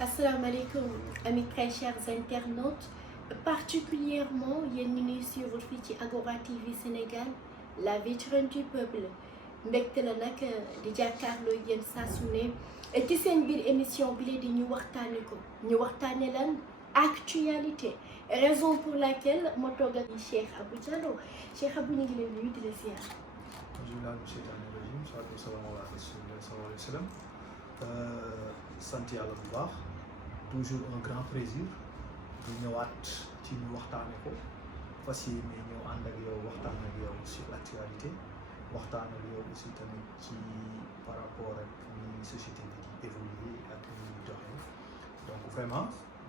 asalaamaaleykum amis très chers internautes particulièrement yéen ñi ñuy suivre fii ci Agora TV Sénégal la vitrine du peuple mbégte la nag di jàkkaarloo yéen saa su ne ci seen biir émission bi di ñu waxtaane lan actualité raison pour laquelle ma toog ak Cheikh Abou Diallo Cheikh Abou ñu ngi leen nuyu di la ziar. sant yàlla bu baax toujours un grand plaisir du ñëwaat ci ñu waxtaane ko fas yéene ñëw ànd ak yow waxtaan ak yow sur l'actualité waxtaan ak yow aussi tamit ci par rapport ak ni société bi di évoluer ak ni ñuy doxee donc vraiment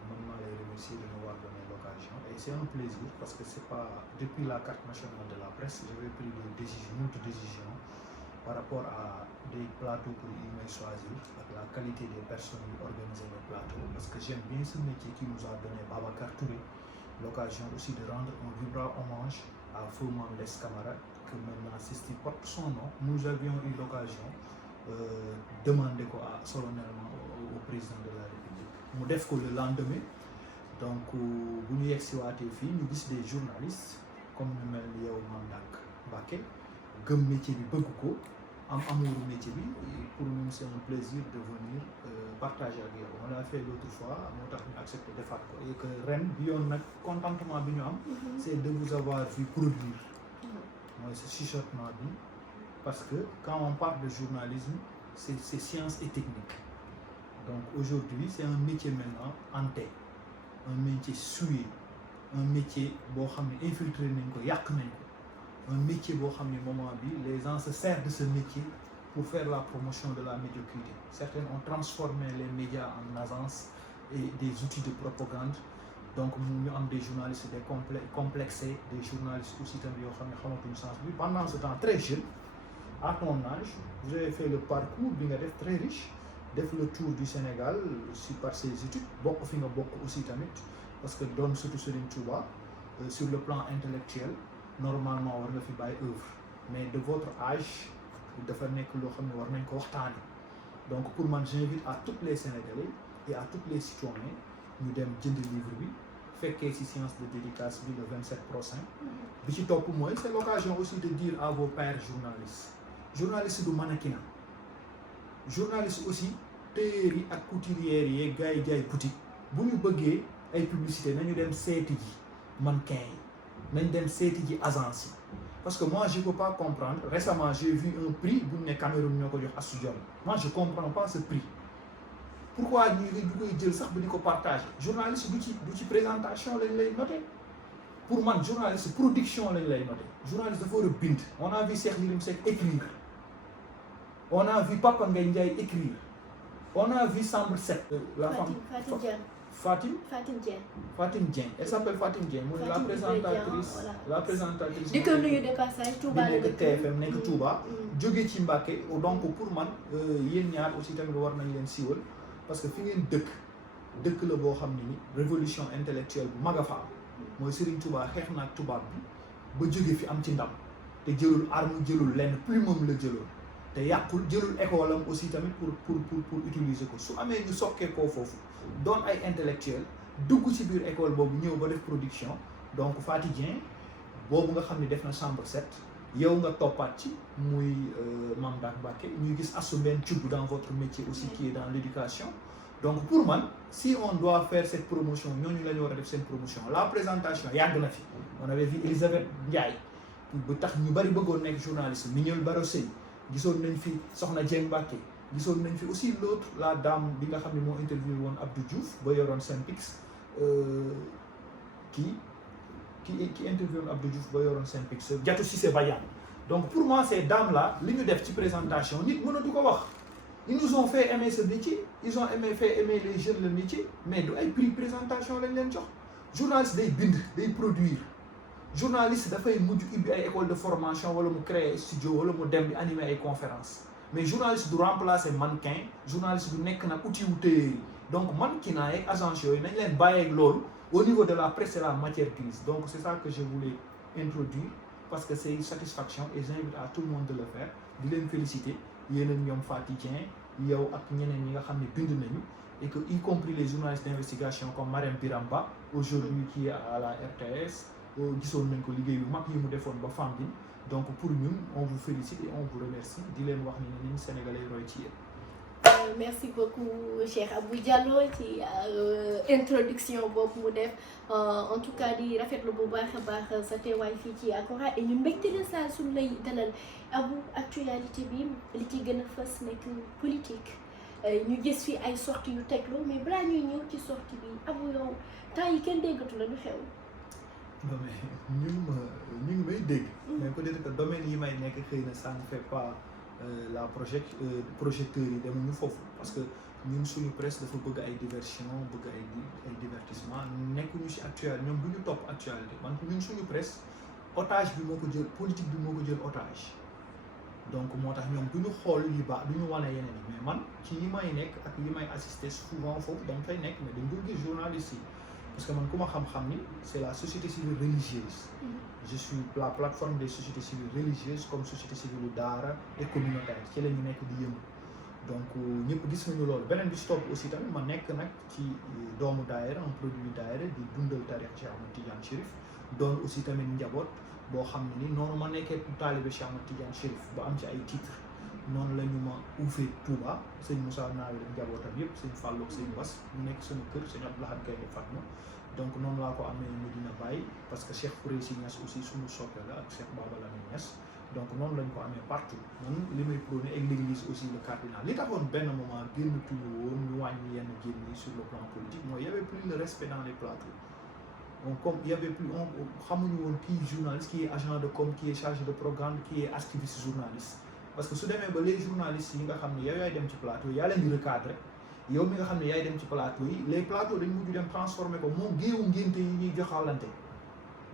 man maa lay remercier de m'avoir donné l'occasion et c'est un plaisir parce que c'est pas depuis la carte nationale de la presse j'avais pris des décisions multi-décisions par rapport à des plateaux que il may choisir ak la qualité des personnes qui organisent les plateaux parce que j'aime bien ce métier qui nous a donné Babacar Touré l'occasion aussi de rendre un vibrant hommage à Feu Mendes Camara que maintenant Sesti porte son nom nous avions eu l'occasion demander ko solennellement au président de la République mu def ko le lendemain donc bu ñu yegg si waatee fii ñu gis des journalistes comme ñu mel ni yow Mandak Mbacké gëm métier bi bëgg ko am amouru métier bi pour nous c'est un plaisir de venir partager ak yow on l'a fait l'autre fois moo tax ñu accepté defaat ko et que ren bi yoon nag contentement bi ñu am c'est de vous avoir vu produire mooy ce chuchotement bi parce que quand on parle de journalisme c'est science et technique donc aujourd'hui c'est un métier maintenant hanté un métier souillé un métier boo xam ne infiltré nañ ko yàq nañ ko un métier boo xam ne moment bi les gens se servent de ce métier pour faire la promotion de la médiocrité certains ont transformé les médias en agences et des outils de propagande donc ñu am des journalistes des complexés des journalistes aussi tamit yoo xam ne xamatuñu sens bi pendant ce temps très jeune à ton âge vous avez fait le parcours bi nga def très riche def le tour du Sénégal aussi par ses études bokk fi nga bokk aussi tamit parce que doon surtout Serigne Touba sur le plan intellectuel normalement war nga fi bàyyi œuvre mais de votre âge dafa nekk loo xam ne war nañ ko waxtaane donc pour man j'invite à tous les Sénégalais et à tous les citoyens ñu dem jënd livre bi fekkee ci séance de dédicace bi le 27 prochain bi ci topp mooy c'est l'occasion aussi de dire à vos pairs journalistes du mannequinat journaliste aussi tailleurs yi ak couturières yi gars yi jaay boutique bu ñu bëggee ay publicité nañu dem seeti ji mannequin yi nañ dem seeti ji agence yi parce que moi je peux pas comprendre récemment j'ai vu un prix bu ñu ne Cameroun ñoo ko jox Astou Dione moi je comprends pas ce prix pourquoi ñu koy jël sax ba di ko partager journaliste du ci présentation lañ lay noter pour man journaliste production lañ lay noter journaliste dafa war a bind on a vu Cheikh Yérim Seck écrire on a vu Papa Ngagne Ndiaye écrire on a vu Sambre Seck la femme Fatim Dieng elle s'appelle Fatim Dieng mooy la présentatrice di ko nuyu de passage Touba bi nekk TFM nekk Touba jóge ci Mbacké donc pour man yéen ñaar aussi tamit war nañ leen siiwal parce que fi ngeen dëkk la boo xam ne ni révolution intellectuelle bu mag a fa mooy Serigne Touba xeex na ak tubaab bi ba jóge fi am ci ndam te jëlul arme jëlul lenn plumam la jëloon te yàqul jëlul école am aussi tamit pour utiliser ko su amee ñu sokkee koo foofu doon ay intellectuel dugg ci biir école boobu ñëw ba def production donc Faty Dieng boobu nga xam ne def na chambre 7 yow nga toppaat ci muy Mame Dak Mbacké ñuy gis Assou Mbène Thioub dans votre métier aussi qui est dans l'éducation donc pour man si on doit faire cette promotion ñooñu la ñu war a def seen promotion la présentation yàgg na fi on avait vu Elisabeth Ndiaye bu tax ñu bari bëggoon nekk journaliste Mignol Baro Sèye gisoon nañ fi Soxna Dieng Mbacké gisoon nañ fi aussi l'autre la dame bi nga xam ne moo interviewé woon Abdou Diouf ba yoroon Synpics qui interviewé woon Abdou Diouf ba yoroon Synpics Diatou Cissé Badiane donc pour moi ces dames là li ñu def ci présentation nit mënatu ko wax ils nous ont fait aimer ce métier ils ont fait aimer les jeunes le métier mais du ay prix présentation lañ leen jox journaliste day bind day produire journaliste dafay mujj ubbi ay école de formation wala mu créer studio wala mu dem di animer ay conférences mais journaliste du remplacer mannequin journaliste du nekk nag outil wu téye donc mannequinat yeeg agence yooyu nañ leen bàyyeeg loolu au niveau de la presse c'est la matière grise donc c'est ça que je voulais introduire parce que c'est une satisfaction et j'invite à tout le monde de le faire di leen féliciter yéen ak ñoom Faty Dieng yow ak ñeneen ñi nga xam ne bind nañu et que y compris les journalistes d'investigation comme Marème Biram Ba aujourd'hui qui est à la RTS gisoon nañ ko liggéey bu mag yi mu defoon ba Fambi donc pour ñun on vous félicite et on vous remercie di leen wax ni ñun sénégalais roy ci yéen. Merci beaucoup Cheikh Abou Diallo ci introduction boobu mu def en tout cas di rafetlu bu baax a baax sa teewaay fii ci Agora et ñu mbégte la saa suñ lay dalal Abou actualité bi li ci gën a fës nekk politique ñu gis fi ay sorties yu tegloo mais balaa ñuy ñëw ci sortie bi Abou yow temps yi kenn déggatu la lu xew. non mais ñu ngi may dégg. mais peut-être que domaine yi may nekk xëy na ça ne fait pas. La projecteurs yi demuñu foofu parce que ñun suñu presse dafa bëgg ay diversion bëgg ay divertissement nekkuñu ci actualité ñoom du ñu topp actualité man ñun suñu presse otage bi moo ko jël politique bi moo ko jël otage donc moo tax ñoom du ñu xool yi baax du ñu wane yeneen yi mais man ci yi may nekk ak yi may assister souvent foofu dama fay nekk mais dañ dul gis journaliste yi parce que man ku ma xam-xam ni c'est la société civile religieuse. Je suis la plateforme des sociétés civiles religieuses comme société civile daara et communautaire ci la ñu nekk di yëngu donc ñëpp gis nañu loolu beneen bi stop aussi tamit ma nekk nag ci doomu daayira un produit daayira di dundal tarix Cheikh Ahmed Tidiane Chérif doon aussi tamit njaboot boo xam ne ni noonu ma nekkee taalibe Cheikh Ahmed Tidiane Chérif ba am ci ay titres noonu la ñu ma uufee Touba sëñ Moussa Nawel njabootam yëpp sëñ Fallou ak sëñ Bass ñu nekk sama kër sëñ Abdou Lahad Gaïndé Fatma donc noonu laa ko amee Medina Baye parce que Cheikh Khoureyssi Niass aussi suñu soppe la ak Cheikh Baba Lamine Niass donc noonu lañ ko amee partout man li may prôné ak l'église aussi le cardinal li taxoon benn moment génn tuñu woon ñu wàññi yenn génn yi sur le plan politique mooy y avait plus le respect dans les plateaux donc comme y avait plus on xamuñu woon kii journaliste qui est agent de com qui est chargé de programme qui est activiste journaliste parce que su demee ba les journalistes yi nga xam ne yow yaay dem ci plateau yaa leen di recadrer yow mi nga xam ne yaay dem ci plateau yi les plateaux dañ mujj dem transformer ko moom géewu ngénte yi ñuy joxalante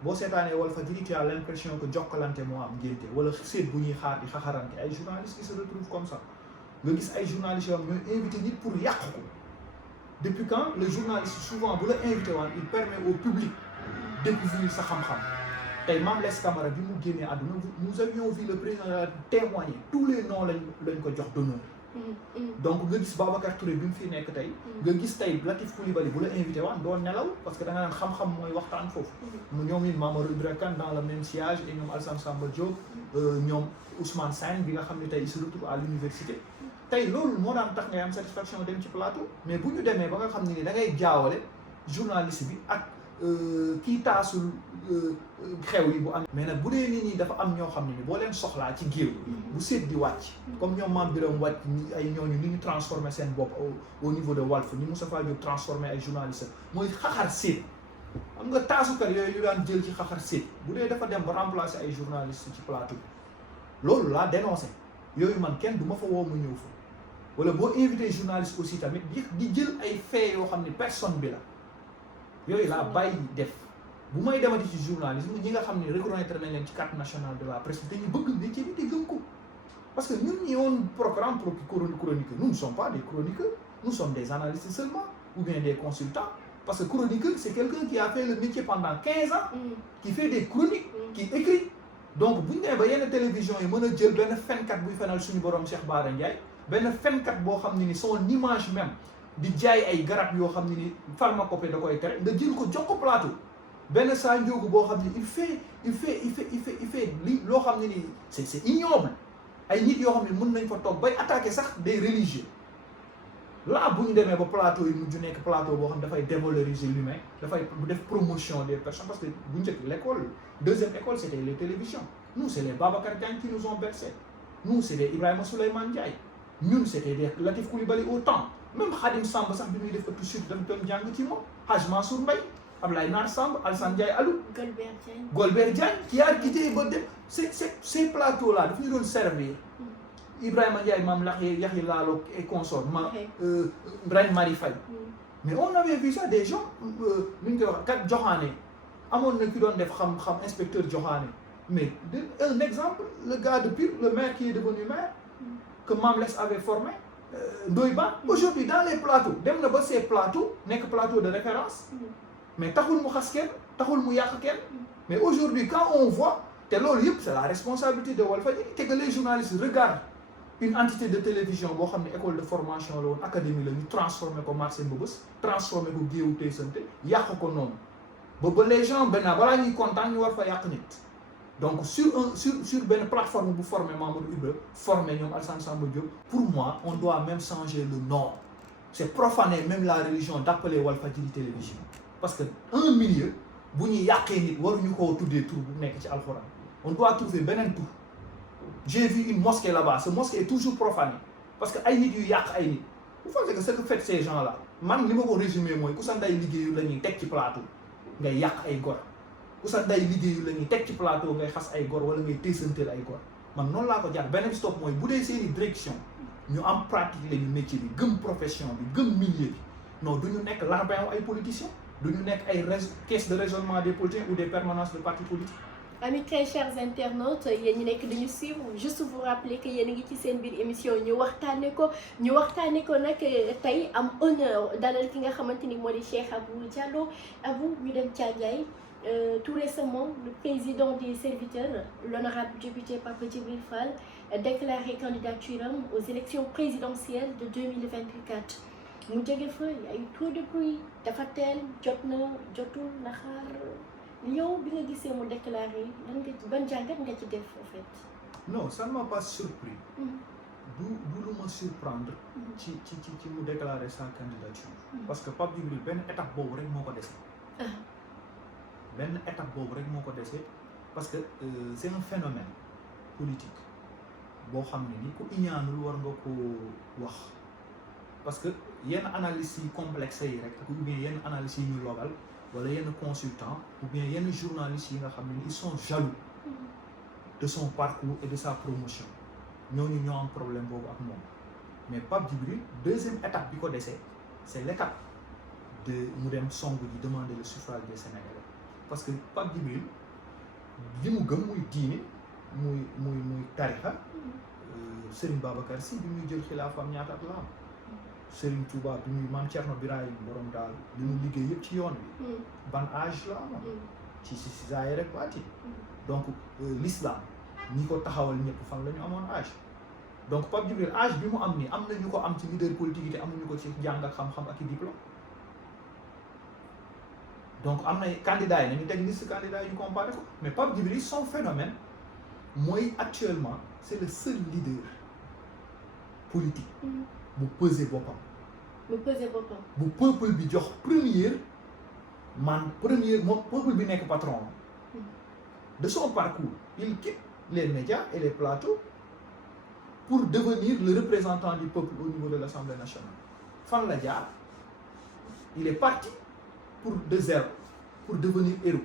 boo seetaanee Walfadjri tu as l'impression que jokkalante moo am ngénte wala seet bu ñuy xaar di xaxarante ay journalistes qui se retrouvent comme ça nga gis ay journalistes yoo xam ñooy invité nit pour yàq ko depuis quand le journaliste souvent bu la invité waan il permet au public découvrir sa xam-xam tey Mame Less Camara bi mu génnee àdduna nous avions vu le président témoigner tous les noms lañ ko jox d'honneur donc nga gis Babacar Touré bi mu fi nekk tey nga gis tey Latif Coulibaly bu la invité waan doo nelaw parce que da nga naan xam-xam mooy waxtaan foofu ñoom it Mamadou Ibra Kane dans le même siège et ñoom Alassane Samba Diop ñoom Ousmane Sagne bi nga xam ne tey il se retrouve à l'université tey loolu moo daan tax ngay am satisfaction dem ci plateau mais bu ñu demee ba nga xam ne ni da ngay jaawale journaliste bi ak kii taasul xew yi bu am mais nag bu dee nit ñi dafa am ñoo xam ne ni boo leen soxlaa ci géew bu seet di wàcc comme ñoom Mame Birame wàcc ni ay ñooñu ni ñu transformé seen bopp au niveau de Walf ni Moustapha Diop transformé ay journalistes mooy xaxar seet xam nga taasukat yooyu yu daan jël ci xaxar seet bu dee dafa dem ba remplacer ay journalistes ci plateau bi loolu laa dénoncé yooyu man kenn du ma fa woo mu ñëw fa wala boo invité journaliste aussi tamit di jël ay faits yoo xam ne personne bi la yooyu laa bàyyi def bu may demati ci journalisme ñi nga xam ne reconnaître nañ leen ci carte nationale de la presse dañuy bëgg métier bi di gëm ko parce que ñun ñi woon programme pour chroniqueur nous ne sommes pas des chroniqueurs nous sommes des analystes seulement ou bien des consultants parce que chroniqueur c'est quelqu'un qui a fait le métier pendant 15 ans qui fait des chroniques qui écrit donc bu ñu nee ba yenn télévision yi mën a jël benn fenkat buy fenal suñu borom Cheikh Bara Ndiaye benn fenkat boo xam ne ni son image même di jaay ay garab yoo xam ne ni pharmacopée da koy tere nga jël ko jox ko plateau benn saa njóogu boo xam ne il fait li loo xam ne ni c'est ignoble ay nit yoo xam ne mën nañ fa toog bay attaquer sax des religieux là bu ñu demee ba plateau yi mujj nekk plateau boo xam ne dafay dévaloriser l'humain dafay def promotion des personnes parce que bu njëkk l'école deuxième école c'était les télévisions nous c'est les Babacar Diagne qui nous ont bercé nous c'est des Ibrahima Souleymane Ndiaye ñun c'était des Latif Coulibaly au temps même Khadim Samb sax bi muy def ëpp sud dafa doon jàng ci moom Hadj Mansour Mbaye Ablaye Nar Samb Alassane Ndiaye Alou Golbert Diagne qui a quitté ba dem ces plateaux là daf ñu doon servir Ibrahima Ndiaye Mame Yakhya Lalo et consort Reine Marie Faye mais on avait vu ça des gens nu ñu koy wax kat Joxaane amoon na ki doon def xam inspecteur Joxaane mais un exemple le gars de Pire le maire qui est devenu maire que Mame Less avait formé Ndoye Bane aujourd'hui dans les plateaux dem na ba ces plateaux nekk plateau de référence mais taxul mu xas kenn taxul mu yàq kenn mais aujourd'hui quand on voit te loolu yëpp c'est la responsabilité de Walfadjri te que les journalistes regardent une entité de télévision boo xam ne école de formation la woon académie la ñu transformé ko marché Mbëbës transformé ko géewu Teesante yàq ko noonu ba les gens balaa ñuy kontaan ñu war fa yàq nit donc sur benn plateforme bu formé Mamadou Ibra formé ñoom Alassane Samba Diop pour moi on doit même changer le nom c'est profaner même la religion d'appeler Walfadjri télévision parce que un milieu bu ñu yàqee nit waruñu koo tuddee tur bu nekk ci alxuraan on doit trouver beneen tur j'ai vu une mosquée là-bas ce mosquée est toujours profané parce que ay nit yu yàq ay nit vous pensez que ce que fait ces gens là man li ma ko résumé mooy ku sa nday liggéeyu la ñuy teg ci plateau ngay yàq ay gor ku sa nday liggéeyu la ñuy teg ci plateau ngay xas ay gor wala ngay téesanteel ay gor man noonu laa ko jàpp beneen stop mooy bu dee seeni direction ñu am pratique lañu métier bi gëm profession bi gëm milieu bi non du ñu nekk larbin ay politiciens du ñu nekk ay caisse de raisonnement des politiciens ou des permanences de partis politiques. Amis très chers internautes yéen ñi nekk dañu suivre juste vous rappeler que yéen a ngi ci seen biir émission ñu waxtaane ko nag tey am honneur dalal ki nga xamante ni moo di Cheikh Abou Diallo Abou ñu dem Thiadiaye tout récemment le président des serviteurs l'honorable député Papa Djibril Fall déclaré candidature aux élections présidentielles de 2024 mu jóge fa ay trop de bruit dafa teel jot na jotul na xaar yow bi nga gisee mu déclaré lan nga ban jàngat nga ci def en fait. non ça ne m'a pas surpris. du lu ma surprendre. ci mu déclarer sa candidature. parce que Pape Djibril benn étape boobu rek moo ko dese. benn étape boobu rek moo ko dese parce que c'est un phénomène politique boo xam ne ni ku iñaanul war nga ko wax parce que yenn analyses yi complexe yi rek ou bien yenn analyses yi ñu logal wala yenn consultants ou bien yenn journalistes yi nga xam ne ni ils sont jaloux de son parcours et de sa promotion ñooñu ñoo am problème boobu ak moom mais Pape Djibril deuxième étape bi ko desee c'est l'étape de mu dem song ji demander le suffrage des Sénégalais parce que Pape Djibril li mu gëm muy diine muy tarixa Serigne Babacar Sy bi muy jël xilaafaam ñaata at la am Serigne Touba bi muy Mame Thierno Birahim borom daal li mu liggéey yëpp ci yoon bi ban âge la amoon ci zaahir rek baati donc l'islam ñi ko taxawal ñëpp fan la ñu amoon âge donc Pape Djibril âge bi mu am nii am na ñu ko am ci leader politique yi te amuñu ko ci jàng ak xam-xam ak i diplôme donc am na candidats yi nañu teg liste candidats yi ñu comparé ko mais Pape Djibril son phénomène mooy actuellement c'est le seul leader politique bu peser boppam bu peuple bi jox moom peuple bi nekk patron de son parcours il quitte les médias et les plateaux pour devenir le représentant du peuple au niveau de l'Assemblée nationale fan la jaar il est parti de zéro pour devenir héros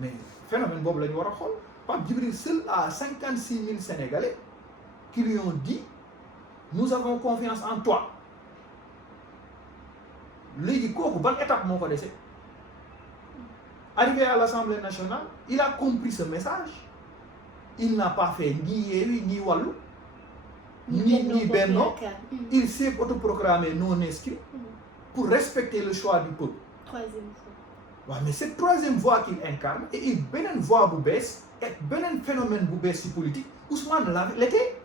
mais phénomène boobu la ñu war a xool Pape Djibril seul à 56 000 Sénégalais qui lui ont dit nous avons confiance en toi léegi kooku ban étape moo ko dese arrivé à l'Assemblée nationale il a compris ce message il n'a pas fait ni Yewwi ni Wallu ni Benno il s'est autoproclamé non inscrit pour respecter le choix du peuple. Troisième voie. waaw mais cette troisième voie qu'il incarne et beneen voie bu bees et beneen phénomène bu bees ci politique Ousmane l'était.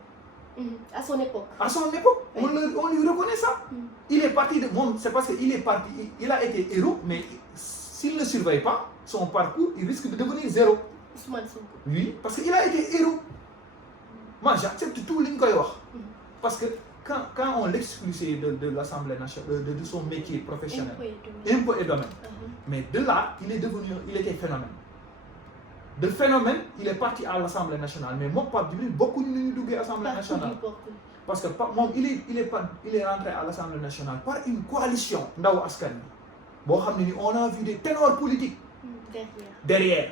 À son époque. À son époque, oui. on lui reconnaît ça. Il est parti de bon, c'est parce qu'il est parti, il a été héros, mais s'il ne surveille pas son parcours, il risque de devenir zéro. Ousmane Sonko. Oui, parce qu'il a été héros. Moi, j'accepte tout li ñu koy wax. Parce que quand on l'expulsait de l'Assemblée nationale, de son métier professionnel, impôts et domaines, mais de là, il était phénomène. De phénomène, il est parti à l'Assemblée nationale, mais moi, Pape Djibril, beaucoup de nous à l'Assemblée nationale. Parce que il est rentré à l'Assemblée nationale par une coalition. Ndaw Askan Wi. On a vu des ténors politiques derrière.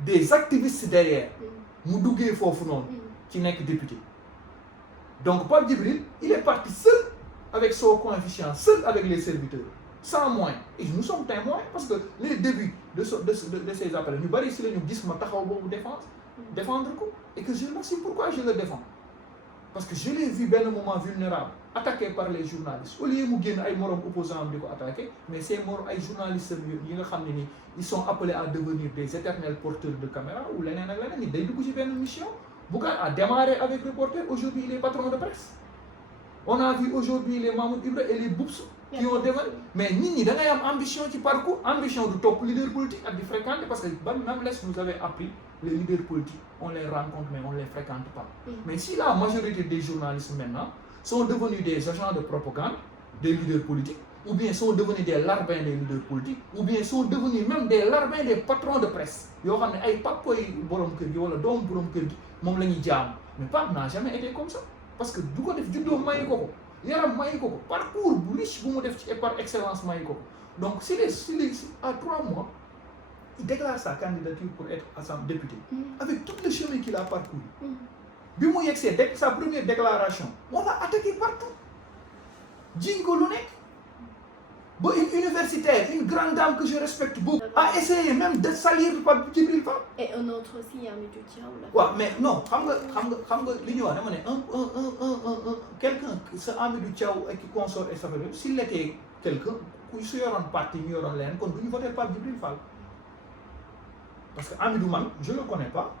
Des activistes derrière. Mu duggee foofu noonu ci nekk député. Donc Pape Djibril, il est parti seul avec son coefficient, seul avec les serviteurs. Sans moyens. Et nous sommes témoins parce que les débuts de ces appels, nous bari si la ñu gis ma taxaw boobu défendre ko et que je remercie pourquoi je le défends. Parce que je l'ai vu benn moment vulnérable, attaqué par les journalistes. Au lieu mu génn ay morom opposants di ko attaqué, mais ces morom ay journalistes yi nga xam ne ni ils sont appelés à devenir des éternels porteurs de caméra ou leneen ak leneen day dugg ci benn mission Bougane a démarré avec Reporter, aujourd'hui il est patron de presse. On a vu aujourd'hui les Mahmoud Ibra et les Boubs qui ont démarré. Mais Nini, il y a une ambition qui parcourt, ambition de top leader politique à fréquenter parce que même laisse nous avait appris, les leaders politiques, on les rencontre mais on ne les fréquente pas. Mais si la majorité des journalistes maintenant sont devenus des agents de propagande des leaders politiques, ou bien sont devenus des larbins des leaders politiques, ou bien sont devenus même des larbins des patrons de presse. Yo xamné ay papa yi borom kër gi wala doom borom kër gi mom lañuy jaam. Mais Pape n'a jamais été comme ça parce que du ko def juddoo mayi ko ko, yaram mayi ko ko, parcours bu riche bu mu def ci par excellence mayi ko ko. Donc s'il est à 3 mois, il déclare sa candidature pour être député avec tout le chemin qu'il a parcouru. Bi mu yexé dès sa première déclaration, on l'a attaqué partout. Djingo lu nek une universitaire, une grande dame que je respecte beaucoup, a essayé même de salir Pape Djibril Fall. Et un autre aussi, Amidou Thiaw. Ouais, mais non, quelqu'un, ce Amidou Thiaw qui consort et ça fait, s'il était quelqu'un, qui se yor en parti, il y aura l'aine, qu'on ne votait pas Djibril Fall. Parce que Amidou Man, je ne le connais pas.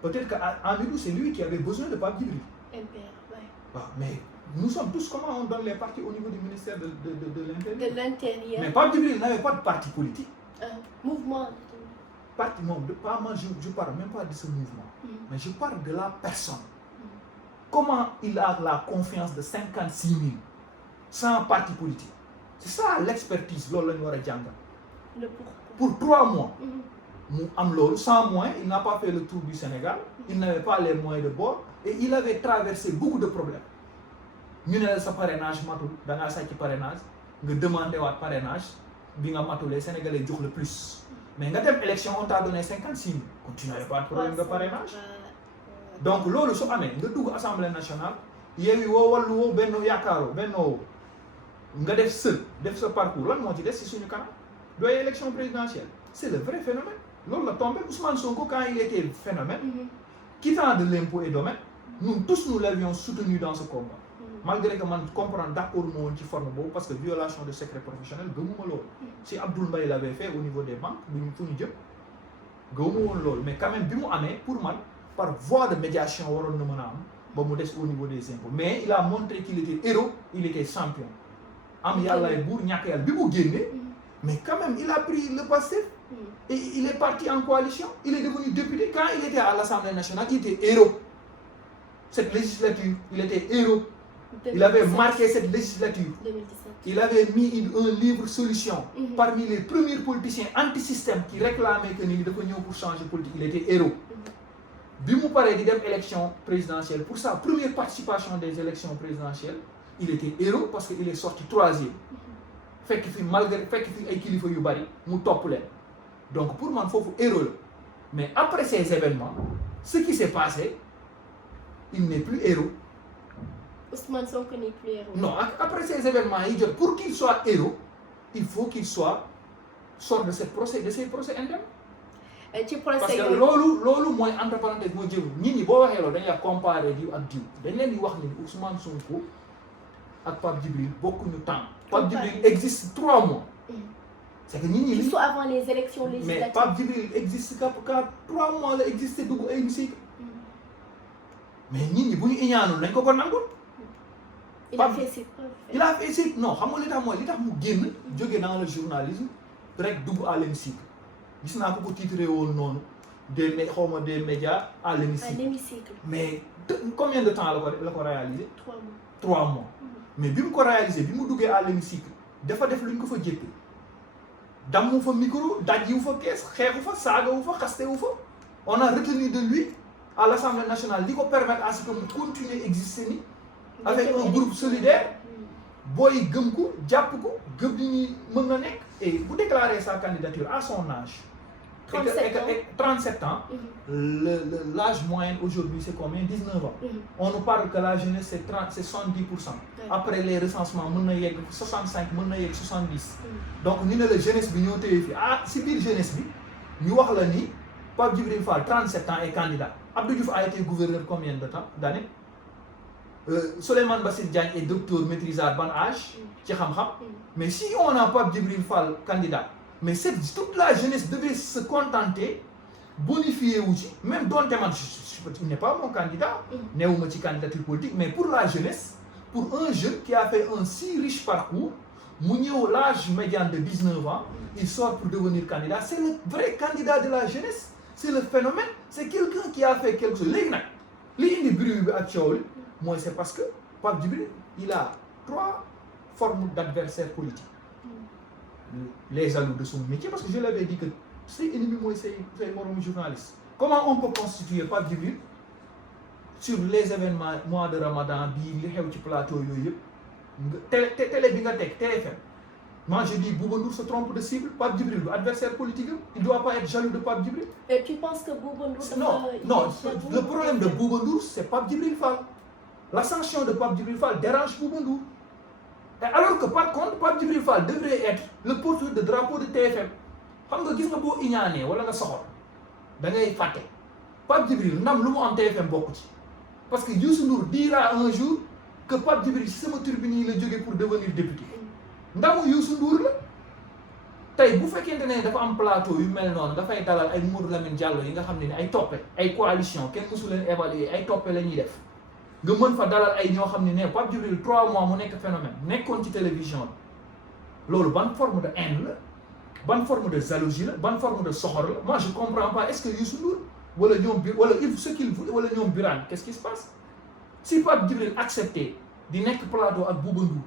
Peut-être qu'Amidou, c'est lui qui avait besoin de Pape Djibril. Ouais. Mais nous sommes tous comment on donne les partis au niveau du ministère de l'Intérieur. De l'Intérieur. Mais Pape Djibril n'avait pas de parti politique. Mouvement. Parti, moi, je ne parle même pas de ce mouvement. Mais je parle de la personne. Comment il a la confiance de 56 000 sans parti politique. C'est ça l'expertise. Pour 3 mois. Sans moyens, il n'a pas fait le tour du Sénégal. Il n'avait pas les moyens de bord. Et il avait traversé beaucoup de problèmes. Nous avons sa parrainage, dans la parrainage, nous demandons un parrainage, les Sénégalais jouent le plus. Mais dans l'élection, on t'a donné 56 000. Tu n'avais pas de problème de parrainage. Donc, là, nous avons l'Assemblée nationale, il y a eu Benno Yakaro, Benno, nous avons fait ce parcours. Là, nous avons dit que c'est une canard. Dans l'élection présidentielle, c'est le vrai phénomène. Là, on a tombé, Ousmane Sonko, quand il était phénomène, quittant de l'impôt et domaine, nous tous nous l'avions soutenu dans ce combat. Malgré que je comprends d'accord avec la forme parce que violation de secret professionnel, si Abdoul Mbaye l'avait fait au niveau des banques, mais quand même, pour moi, par voie de médiation, au niveau des impôts. Mais il a montré qu'il était héros, il était champion. Mais quand même, il a pris le passé et il est parti en coalition. Il est devenu député. Quand il était à l'Assemblée nationale, il était héros. Cette législature, il était héros. 2017. Il avait marqué cette législature. 2017. Il avait mis un livre solution parmi les premiers politiciens anti-système qui réclamaient que nous devons pour changer politique. Il était héros. Bimou paré di dem élection présidentielle, pour sa première participation des élections présidentielles, il était héros parce qu'il est sorti 3e. Fait que malgré fait que ay kilifa yu bari mu top len. Donc pour moi fofu héros. Mais après ces événements, ce qui s'est passé, il n'est plus héros. Ousmane Sonko n'est plus héros. Non, après ces événements, pour qu'il soit héros, il faut qu'il soit sort de ces procès internes. Parce que lolu moy entre parenthèses mo jëm nit ñi bo waxé lo dañ la comparer diw ak diw dañ leen di wax ni Ousmane Sonko ak Pape Djibril bokku ñu temps. Pape Djibril existe 3 mois. C'est que nit ñi juste avant les élections législatives. Mais Pape Djibril existe qu'à 3 mois la existé dugg ay cycle. Mais nit ñi bu ñu iñaanul nañ ko nangul. Il a fait ses preuves. Il a fait ses non, xam nga li tax mu génn jóge dans le journalisme rek dugg à l'hémicycle. Gis naa ko titré woon noonu des médias à l'hémicycle. Mais combien de temps la ko réalisé? 3 mois. 3 mois. Mais bi mu ko réalisé bi mu duggee à l'hémicycle dafa def lu ñu ko fa jéppee dammu fa micro dajjiwu fa kees xeexu fa saagawu fa xastewu fa. On a retenu de lui à l'Assemblée nationale li ko permettre à ce que mu continuer exister ni avec un groupe solidaire. Boy gëm ko japp ko gëm ni mën na nek et vous déclarer sa candidature à son âge 37 ans l'âge moyen aujourd'hui c'est combien 19 ans. On nous parle que la jeunesse c'est 70%. Après les recensements mën na yegg 65 mën na yegg 70. Donc ni la jeunesse bi ñoo téye fi si biir jeunesse bi ñu wax la ni Pape Djibril Fall 37 ans est candidat. Abdou Diouf a été gouverneur combien de temps d'années? Souleymane Bassir Diagne est docteur maîtrisard ban âge ci xam-xam. Mais si on n'a pas Djibril Fall candidat, mais toute la jeunesse devait se contenter bonifié wu ci même donte man il n'est pas mon candidat néewuma ci candidature politique mais pour la jeunesse pour un jeune qui a fait un si riche parcours mu ñëw l'âge médian de 19 ans il sort pour devenir candidat c'est le vrai candidat de la jeunesse c'est le phénomène c'est quelqu'un qui a fait quelque chose léegi nag li indi bruit bi ak coow li mooy c'est parce que Pape Djibril il a 3 formes d'adversaires politiques les jaloux de son métier parce que je l'avais dit que say ennemis mooy say moromu journaliste comment on peut constituer Pape Djibril sur les événements mois de Ramadan bii li xew ci plateau yooyu yëpp télé bi nga teg TFM moi je dis Bouba Ndour se trompe de cible Pape Djibril du adversaire politique il doit pas être jaloux de Pape Djibril. Et tu penses que Bouba Ndour non le problème de Bouba Ndour c'est Pape Djibril Fall l'ascension de Pape Djibril Fall dérange Bouba Ndour et alors que par contre Pape Djibril Fall devrait être le porteur de drapeau de TFM xam nga gis nga boo iñaanee wala nga soxor da ngay fàtte Pape Djibril ndam lu mu am TFM bokku ci parce que Youssou Ndour dira un jour que Pape Djibril ci sama turbine yi la jógee pour devenir député ndamu Youssou Ndour la tey bu fekkente ne dafa am plateau yu mel noonu dafay dalal ay Modou Lamine Diallo yi nga xam ne ay toppe ay coalition kenn mësu leen évaluer ay toppe la ñuy def nga mën fa dalal ay ñoo xam ne Pape Djibril 3 mois mu nekk phénomène nekkoon ci télévision bi loolu ban forme de haine la ban forme de jalousie la ban forme de soxor la moi je comprends pas est-ce que Youssou Ndour wala ñoom bi wala il ce qu'il veut wala ñoom Birane qu'est-ce qui se passe si Pape Djibril accepté di nekk plateau ak Bouba Ndour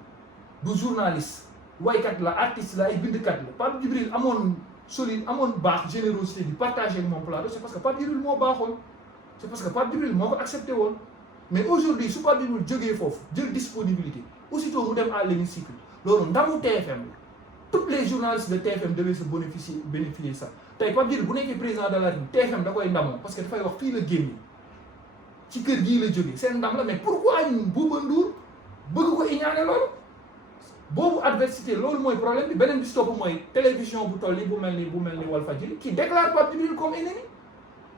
du journaliste waykat la artiste la ay bindkat la Pape Djibril amoon solide amoon baax générosité di partager ak moom plateau c'est parce que Pape Djibril moo baaxoon c'est parce que Pape Djibril moo ko accepté woon mais aujourd'hui su Pape Djibril jógee foofu jël disponibilité aussitôt mu dem à l'hémicycle loolu ndamu TFM la tous les journalistes de TFM devaient se bénéficier ça tey Pape Djibril bu nekkee président de la République TFM da koy ndamoo parce que dafay wax fii la génn ci kër gii la jógee seen ndam la mais pourquoi Bouba Ndour bëgg ko iñaane loolu boobu adversité loolu mooy problème bi beneen bi si topp mooy télévision bu toll nii bu mel ni Walfadjri qui déclare Pape Djibril comme ennemi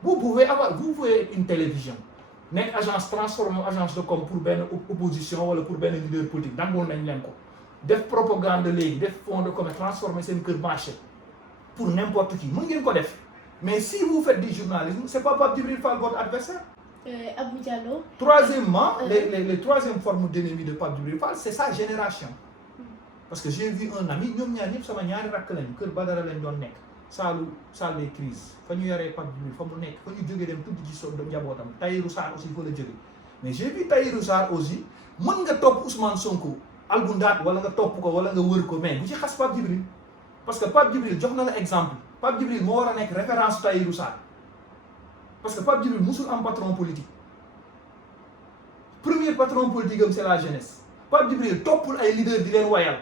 vous pouvez être une télévision nekk agence transformée agence de com pour benn opposition wala pour benn leader politique nangul nañ leen ko def propagande léegi def fond de commerce transformer seen kër marché pour n'importe qui mën ngeen ko def mais si vous faites du journalisme c'est pas Pape Djibril Fall votre adversaire. Abou Diallo. Troisièmement, les troisième forme d'ennemi de Pape Djibril Fall c'est sa génération parce que j'ai vu un ami ñoom ñaar ñëpp sama ñaari rakk lañu kër Badara lañ doon nekk salle des crises fa ñu yaree Pape Djibril fa mu nekk fa ñu jógee dem tudd ci so njabootam Tahirou Sarr aussi fa la jógee mais j'ai vu Tahirou Sarr aussi mën nga topp Ousmane Sonko albundaat wala nga topp ko wala nga wër ko mais bu ci xas Pape Djibril parce que Pape Djibril jox na la exemple Pape Djibril moo war a nekk référence Tahirou Sarr parce que Pape Djibril musul am patron politique premier patron politique am c'est la jeunesse Pape Djibril toppul ay leader di leen wayal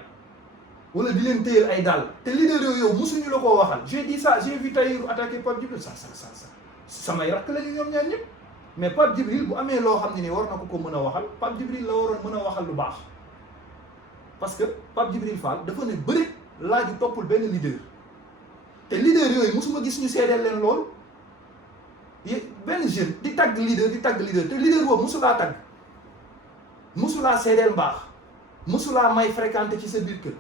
wala di leen téyel ay dàll te leader yooyu yow musuñu la koo waxal j'ai dit ça j'ai vu Tahirou attaquer Pape Djibril ça samay rakk lañu ñoom ñaar ñëpp mais Pape Djibril bu amee loo xam ne ni war na ko mën a waxal Pape Djibril la waroon mën a waxal lu baax parce que Pape Djibril Fall dafa ne bëri laaju toppul benn leader te leader yooyu musuma gis ñu seedeel leen loolu benn jeune di tagg leader te leader boobu musulaa tagg musulaa seedeel mbaax musulaa may fréquenter ci sa biir kër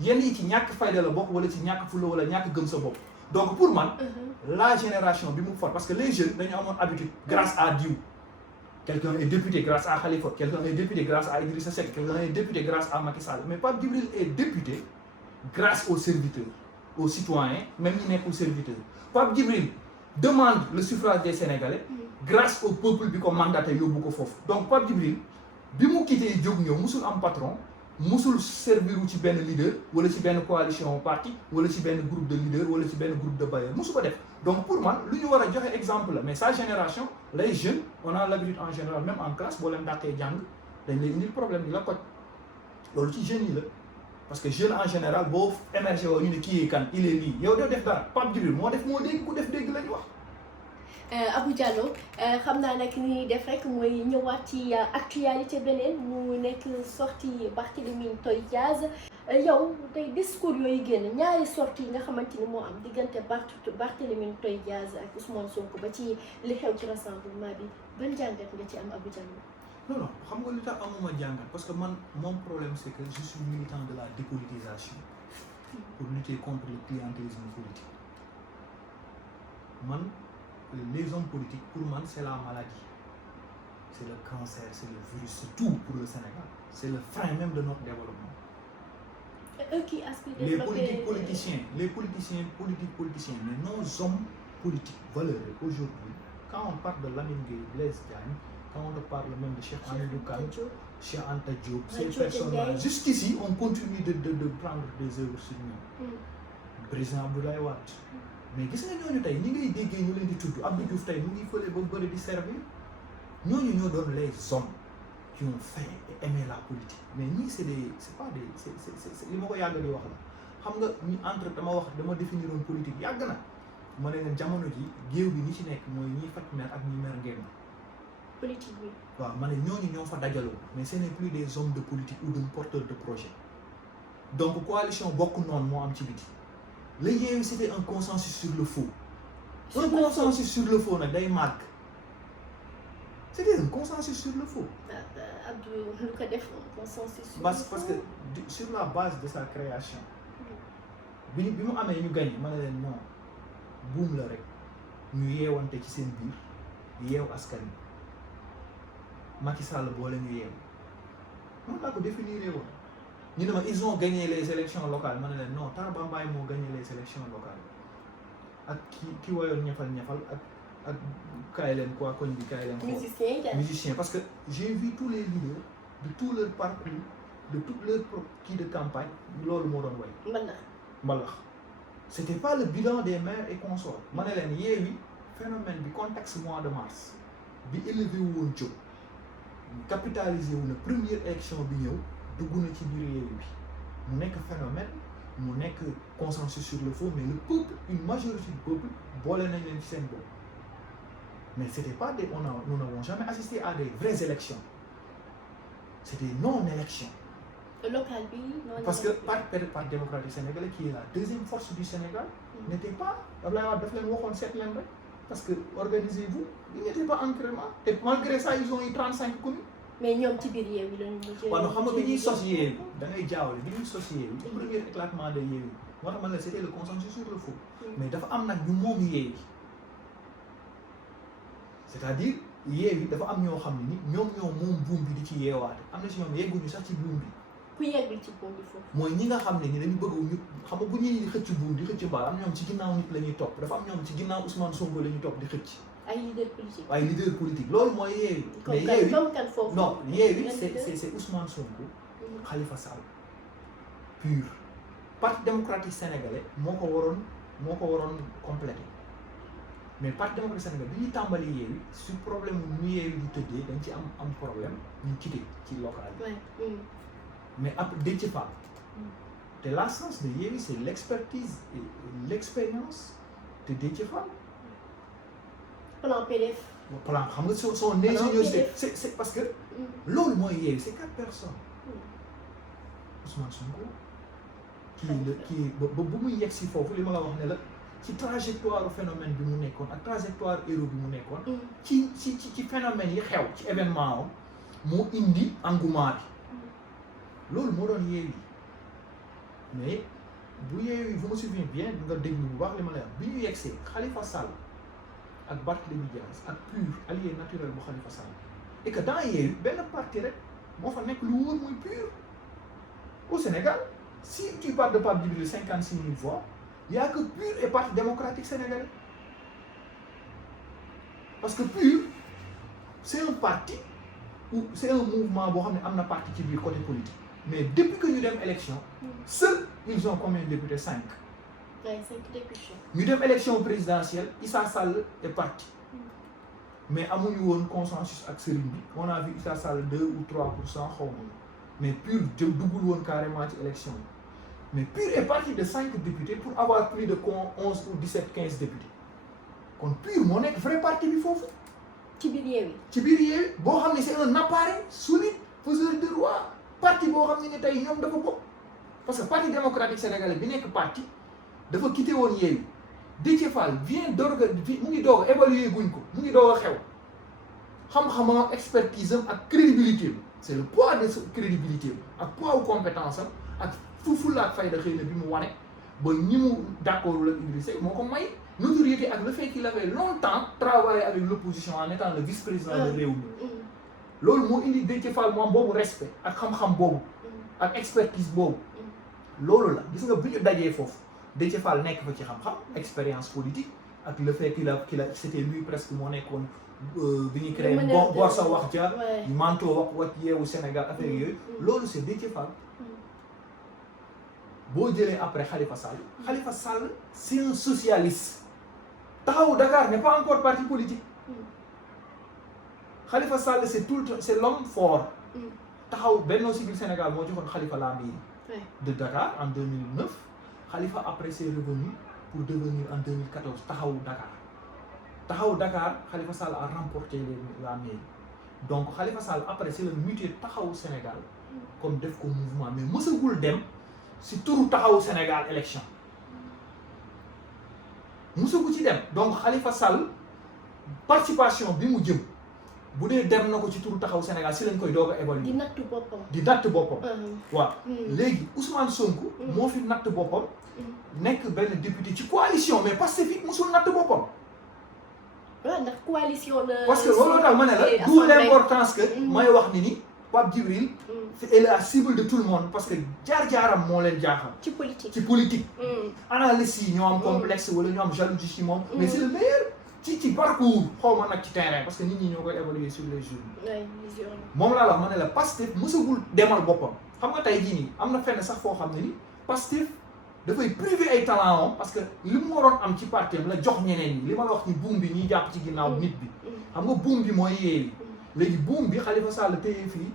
yenn yi ci ñàkk fayda la bokk wala ci ñàkk fulla wala ñàkk gëm sa bopp donc pour man la génération bi mu fort parce que les jeunes dañu amoon habitude grâce à Dieu quelqu'un est député grâce à Khalifa quelqu'un est député grâce à Idrissa Seck quelqu'un est député grâce à Macky Sall mais Pape Djibril est député grâce aux serviteurs aux citoyens même ñi nekkul serviteurs Pape Djibril demande le suffrage des Sénégalais grâce au peuple bi ko mandaté yóbbu ko foofu donc Pape Djibril bi mu quitté jóg ñëw musul am patron musul servir ci benn leader wala ci benn coalition parti wala ci benn groupe de leader wala ci benn groupe de bailleurs musu ko def donc pour man lu ñu war a joxe exemple la mais sa génération les jeunes on a l'habitude en général même en classe boo leen dàqee jàng dañ lay indil problème di la koj loolu ci jeunes yi la parce que jeune en général boo émergé woo ñu ne kii kan il est lii yow doo def dara Pape Djibril moo def moo dégg ku def dégg la ñu wax. Abou Diallo xam naa nag ni ñuy def rek mooy ñëwaat ci actualité beneen mu nekk sortie Barthélémy Toye Dias yow tey discours yooyu génn ñaari sortie yi nga xamante ni moo am diggante Barthélémy Toye Dias ak Ousmane Sonko ba ci li xew ci rassemblement bi ban jàngat nga ci am Abou Diallo. non xam nga li tax amuma jàngat parce que man mon problème c'est que je suis militant de la dépolitisation pour lutter contre le clientélisme politique man les hommes politiques pour moi c'est la maladie, c'est le cancer, c'est le virus, c'est tout pour le Sénégal, c'est le frein même de notre développement. Eux qui aspirent Les développer politiciens, mais nos hommes politiques valeureux aujourd'hui, quand on parle de Lamine Gueye, Blaise Diagne, quand on parle même de Cheikh Hamidou Kane, Cheikh Anta Diop, ces personnes-là, jusqu'ici on continue de prendre des œuvres sur nous. Président Abdoulaye Wade. Mais gis nga ñooñu tey ñi ngay déggee ñu leen di tudd Abdou Diouf tey mu ngi fële ba bëri di servir ñooñu ñoo doon les hommes qui ont fait et aimé la politique mais ñii c'est pas des c'est li ma ko yàgg di wax la xam nga ñu entre dama définir woon politique yàgg na ma ne leen jamono ji géew bi ñi ci nekk mooy ñiy faj mer ak ñi mer ngeen politique bi. waaw ma ne ñooñu ñoo fa dajaloo mais ce n'est plus des hommes de politique ou d'un porteur de projet donc coalition bokk noonu moo am ci biti le Yewwi c'était un consensus sur le faux. Un consensus sur le faux nag day màgg. C'était un consensus sur le faux. Abdou lu ko def un consensus sur le faux. Parce que sur la base de sa création. bi mu amee ñu gagné ma ne leen non buum la rek ñu yeewante ci seen biir yeew askan wi Macky Sall boole ñu yeew noonu laa ko définir woon. ñu ne ma ils ont gagné les élections locales ma ne leen non Tarba Mbaye moo gagné les élections locales ak ki woyoon ñafal ak kaay leen quoi koñ bi kaay leen xool musicien parce que j'ai vu tous les leaders de tout leur parcours de tout leur kii de campagne loolu moo doon way mbalax c'était pas le bilan des maires et consorts ma ne leen Yewwi phénomène bi contexte mois de mars bi élevé woon jóg capitalisé wu na première élection bi ñëw dugg na ci biir Yewwi bi mu nekk phénomène mu nekk consensus sur le faux mais le peuple une majorité du peuple boole nañ leen ci seen bopp mais c'était pas nous n'avons jamais assisté à des vraies élections c'était non-élection local bi non parce que Parti démocratique sénégalais qui est la deuxième force du Sénégal n'était pas Abdoulaye Wade daf leen waxoon seet leen rek parce que organisez-vous ils n'étaient pas ancrément et malgré ça ils ont eu 35 communes. mais ñoom ci biir Yewwi lañu mujjee. waaw xam nga bi ñuy sos Yewwi da ngay jaawale bi ñuy sos Yewwi le premier éclatement de Yewwi moo tax man la c'était le consensus sur le faux mais dafa am nag ñu moom Yewwi c'est-à-dire Yewwi dafa am ñoo xam ne ni ñoom ñoo moom buum bi di ci yeewaate am na si ñoom yegguñu sax ci buum bi. ku yeggul ci buum bi foofu. mooy ñi nga xam ne ñi dañu bëgg ñu xam nga bu ñuy xëcc buum di xëcc baal am ñoom ci ginnaaw nit la ñuy topp dafa am ñoom ci ginnaaw Ousmane Sonko la ñuy topp di xëcc. ay leader politique. ay leader politique loolu mooy Yewwi. mais Yewwi non Yewwi c'est Ousmane Sonko. Khalifa Sall pur. Parti démocratique sénégalais moo ko waroon complété mais Parti démocratique sénégalais bi ñuy tàmbali Yewwi sur problème mu Yewwi di tëddee dañ ci am problème ñu quitté ci local yi. mais après Déthié Fall te l'essence de Yewwi c'est l'expertise et l'expérience de Déthié Fall. plan PDF. plan xam nga son ingéniosité c'est parce que loolu mooy Yewwi c'est 4 personnes. Ousmane Sonko kii ba bu muy yegg si foofu li ma la wax ne la ci trajectoire phénomène bi mu nekkoon ak trajectoire héros bi mu nekkoon. ci phénomène yi xew ci événement am moo indi engouement bi. loolu moo doon Yewwi mais bu Yewwi je me souviens bien nga déglu bu baax li ma lay wax bi ñu yegsee Khalifa Sall ak Barthélémy Dias ak PUR allié naturel bu Khalifa Sall et que dans Yewwi benn parti rek moo fa nekk lu wóor muy PUR au Sénégal si tu parles de Pape Djibril 56 000 voix il y a que PUR et Parti démocratique sénégalais parce que PUR c'est un parti ou c'est un mouvement boo xam ne am na parti ci biir côté politique. Mais depuis que nous avons élection, seuls ils ont combien de députés? 5. Ouais, 5 députés. Nous avons élection présidentielle, Issa Sall est parti. Mais nous avons un consensus avec Serigne. On a vu Issa Sall 2 ou 3%. Mais PUR, je double carrément l'élection. Mais PUR est parti de 5 députés pour avoir plus de 11 ou 17, 15 députés. Donc PUR, mon vrai parti, il faut. Tibiri Yewwi, c'est un appareil solide, faiseur de roi. Parti boo xam ne tey ñoom dafa bokk parce que Parti démocratique sénégalais bi nekk parti dafa quitté woon Yewwi Déthié Fall vient mu ngi doog a évaluer guñ ko mu ngi doog a xew xam-xamam expertise am ak crédibilité am c'est le poids de sa crédibilité am ak poids wu compétence am ak fulla ak fayda xëy na bi mu wane ba ñi mu d'accordul ak Idrissa Seck moo ko may notoriété ak le fait qu'il avait longtemps travaillé avec l'opposition en étant le vice-président de Rewmi loolu moo indi Déthié Fall mu am boobu respect ak xam-xam boobu ak expertise boobu loolu la gis nga bu ñu dajee foofu Déthié Fall nekk fa ci xam-xam expérience politique ak le fait qu'il a c'était lui presque moo nekkoon bi ñu créé bor sa wax ja manto wax yeewu Sénégal affaire yooyu loolu c'est Déthié Fall boo jëlee après Khalifa Sall c'est un socialiste Taxawu Dakar n'est pas encore parti politique Khalifa Sall c'est l'homme fort Taxawu Benno Siggil Sénégal moo joxoon Khalifa la mairie de Dakar en 2009 Khalifa après c'est revenu pour devenir en 2014 Taxawu Dakar Khalifa Sall a remporté la mairie donc Khalifa Sall après c'est le muté Taxawu Sénégal comme def ko mouvement mais mësagul dem si turu Taxawu Sénégal élection mësagu ci dem donc Khalifa Sall participation bi mu jëm bu dee dem na ko ci turu Taxawu Sénégal si lañ koy doog a évaluer di natt boppam waaw léegi Ousmane Sonko moo fi natt boppam nekk benn député ci coalition mais Pastef it musul natt boppam waaw ndax coalition la parce que looloo tax ma ne la d'où l'importance que may wax ni Pape Djibril est la cible de tout le monde parce que jaar-jaaram moo leen jaaxal ci politique analyste yi ñoo am complexe wala ñoo am jalousie ci moom mais c'est le meilleur ci parcours xaw ma nag ci terrain parce que nit ñi ñoo koy évaluer sur les jours moom laa la wax ma ne la Pastef mësagul demal boppam xam nga tey jii nii am na fenn sax foo xam ne ni Pastef dafay privé ay talent am parce que li mu waroon am ci parti la jox ñeneen ñi li ma la wax ni buum bi ñuy jàpp ci ginnaaw nit bi xam nga buum bi mooy yeewi léegi buum bi Khalifa Sall téye fii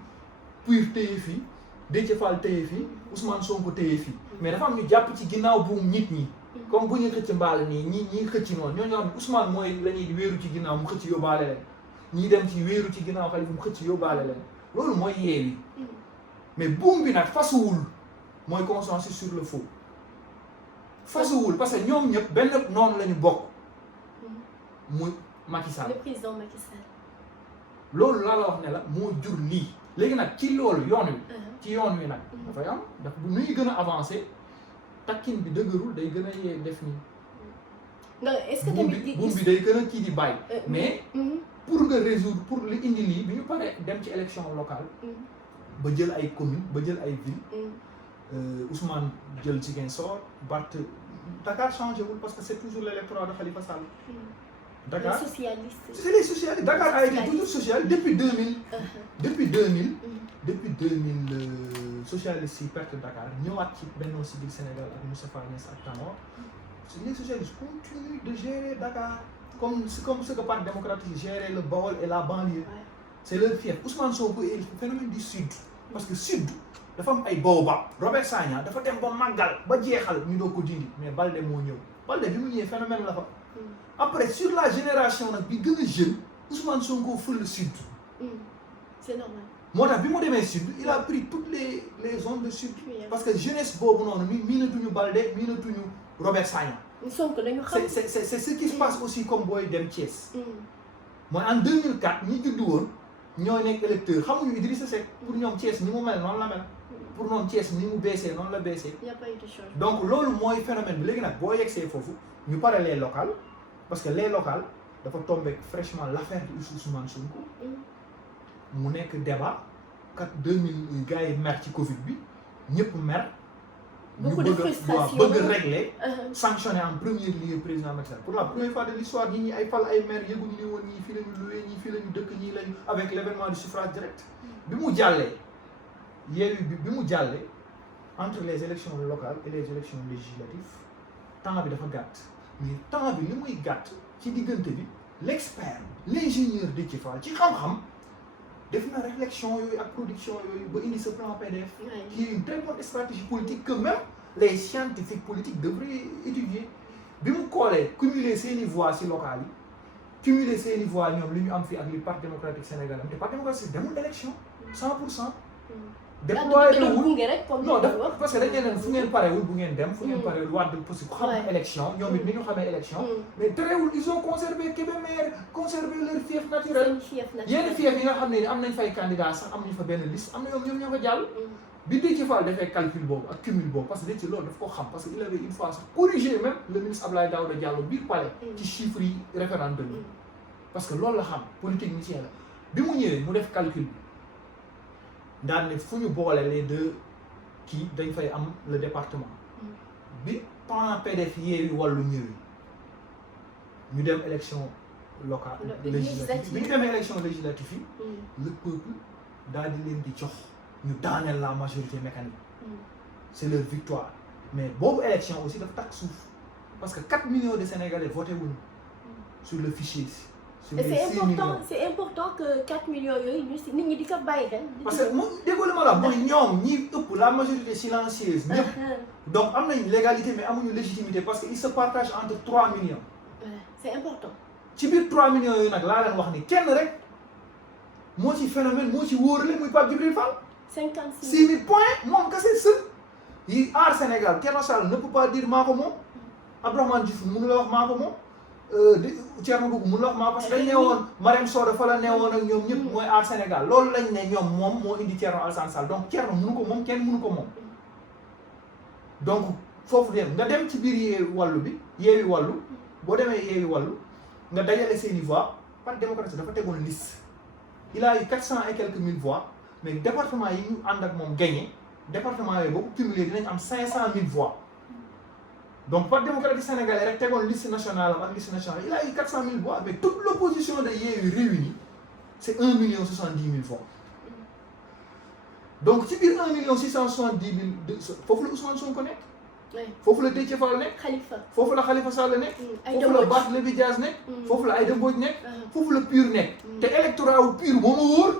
Pur téye fii Déthié Fall téye fii Ousmane Sonko téye fii mais dafa am ñu jàpp ci ginnaaw buum nit ñi comme bu ñu xëcc mbaal nii ñi xëcc noonu ñoo xam ne Ousmane mooy la ñuy wéeru ci ginnaaw mu xëcc yóbbaale leen ñii dem ci wéeru ci ginnaaw Khalifa mu xëcc yóbbaale leen loolu mooy yeewi mais buum bi nag fasuwul mooy consensus sur le faux fasuwul parce que ñoom ñëpp benn noonu la ñu bokk muy Macky Sall. le président Macky Sall. loolu laa la wax ne la moo jur lii léegi nag ci loolu yoon wi. ci yoon wi nag. dafay am ndax bu nuy gën a avancé takkin bi dëgërul day gën a yee def nii. non est-ce que tamit buum bi day gën a kii di bàyyi. mais pour nga résoudre pour li indi lii bi ñu paree dem ci élection locale. ba jël ay communes ba jël ay villes. Ousmane jël Ziguinchor Barth Dakar changé wul parce que c'est toujours l'électorat de Khalifa Sall. Dakar les socialistes. c'est les socialistes Dakar a été toujours social depuis 2000. depuis 2000 socialistes yi perte Dakar ñëwaat ci Benno Siggil Sénégal ak Moustapha Niasse ak Tanor les socialistes continuent de gérer Dakar comme ce que Parti démocratique gérait le Baol et la banlieue. c'est leur fief Ousmane Sonko est le phénomène du sud parce que sud dafa am ay baobab Robert Sagna dafa dem ba màggal ba jeexal ñu doo ko dindi mais Balde moo ñëw Balde bi mu ñëwee phénomène la fa. après sur la génération nag bi gën a jeune Ousmane Sonko fël le sud. c'est normal. moo tax bi mu demee sud il a pris toutes les zones de sud. parce que jeunesse boobu noonu miinatuñu Balde miinatuñu Robert Sagna. Sonko dañu xam. c'est ce qui se passe aussi comme booy dem Thiès. mooy en 2004 ñi juddu woon ñoo nekk électeur xamuñu Idrissa Seck pour ñoom Thiès ni mu mel noonu la mel. pour ñoom Thiès ni mu beesee noonu la beesee. Il y a pas eu de changement. donc loolu mooy phénomène bi léegi nag boo yegsee foofu ñu pare les locales parce que les locales dafa tombé fraîchement l'affaire de Ousmane Sonko. mu nekk débat 2000 gars yi mer ci Covid bi ñëpp mer. beaucoup de frustration bëgg régler. sanctionner en premier lieu président Macky Sall pour la première fois de l'histoire ñi ay fal ay maire yëguñu ni woon ñii fii la ñu loué ñii fii la ñu dëkk ñii lañu avec l'événement du suffrage direct. bi mu jàllee Yewwi bi mu jàllee entre les élections locales et les élections législatives temps bi dafa gàtt mais temps bi li muy gàtt ci diggante bi l'expert l'ingénieur Déthié Fall ci xam-xam def na réflexion yooyu ak production yooyu ba indi ce plan PDF qui est une très bonne stratégie politique que même les scientifiques politiques devraient étudier bi mu koolee cumuler seeni voix ci locales yi cumuler seeni voix ñoom li ñu am fii ak li Parti démocratique sénégalais am te Parti démocratique demul élection 100%. déployé wul non parce que dañ ne leen fu ngeen parewul bu ngeen dem fu ngeen parewul wàdd possible xam élection ñoom it ni ñu xamee élection mais terewul ils ont conservé Kébémer conservé leur fief naturel yenn fief yi nga xam ne am nañ fay candidat sax am nañu fa benn liste am na ñoom ñoo ko jàll bi Déthié Fall defee calcul boobu ak cumul boobu parce que Déthié loolu daf ko xam parce que il avait une fois sax corrigé même le ministre Abdoulaye Daouda Diallo biir palais ci chiffres yi référendum yi parce que loolu la xam politicien la bi mu ñëwee mu def calcul bi daan ne fu ñu boole les deux kii dañ fay am le département bi plan PDF Yewwi Wallu ñëwee ñu dem élection locale législative bi ñu demee élection législative yi le peuple daal di leen di jox ñu daaneel la majorité mécanique c'est leur victoire mais boobu élection aussi dafa takk suuf parce que 4 millions de Sénégalais voté wuñu sur le fichier sur les 6 millions c'est important que 4 millions yooyu ñu si nit ñi di ko bàyyi xel parce que moom déggoo li ma la mooy ñoom ñi ëpp la majorité silencieuse ñëpp donc am nañ légalité mais amuñu légitimité parce que ils se partagent entre 3 millions voilà c'est important ci biir 3 millions yooyu nag laa leen wax ni kenn rek moo ci phénomène moo ci wóorale muy Pape Djibril Fall 56 000 points moom kese seul yi aar Sénégal Thierno Sall ne peut pas dire maa ko moom Abdourahmane Diouf mënu la wax maa ko moom Thierno Bocoum mënu la wax maa parce que dañ ne woon Marème Soda fa la ne woon ak ñoom ñëpp mooy aar Sénégal loolu lañ ne ñoom moom moo indi Thierno Alassane Sall donc Thierno mënu ko moom kenn mënu ko moom donc foofu dem nga dem ci biir Yewwi Wallu bi Yewwi Wallu boo demee Yewwi Wallu nga dajale seeni voix Parti démocratique dafa tegoon liste il a eu 400 et quelques mille voix mais département yi ñu ànd ak moom gagné département yooyu boo ko cumulé dinañ am 500 000 voix donc Parti démocratique sénégalais rek tegoon liste nationale am ak liste nationale il a eu 400 000 voix mais toute l'opposition de Yewwi réunie c'est 1 070 000 voix donc ci biir 1 670 000 foofu la Ousmane Sonko nekk. foofu la Déthié Fall nekk. Khalifa foofu la Khalifa Sall nekk. foofu la Barthélémy Dias nekk. foofu la Aïda Mbodj nekk. foofu la PUR nekk. te électorat wu PUR moo ma wóor.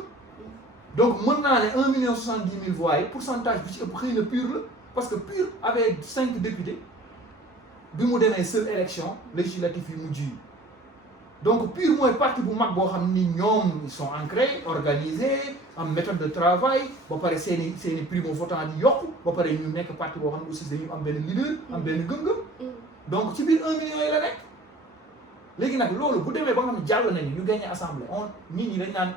donc mën naa ne 1 070 000 voix yi pourcentage bi ci ëpp xëy na PUR la parce que PUR avait 5 députés bi mu demee seule élection législative yi mujj yi donc PUR mooy parti bu mag boo xam ni ñoom ils sont ancrés organisés am méthode de travail ba pare seeni primo votant di yokku ba pare ñu nekk parti boo xam ne aussi dañu am benn leader am benn gëm-gëm donc ci biir 1 million yi la nekk léegi nag loolu bu demee ba nga xam ne jàll nañu ñu gagné assemblée nit ñi dañ naan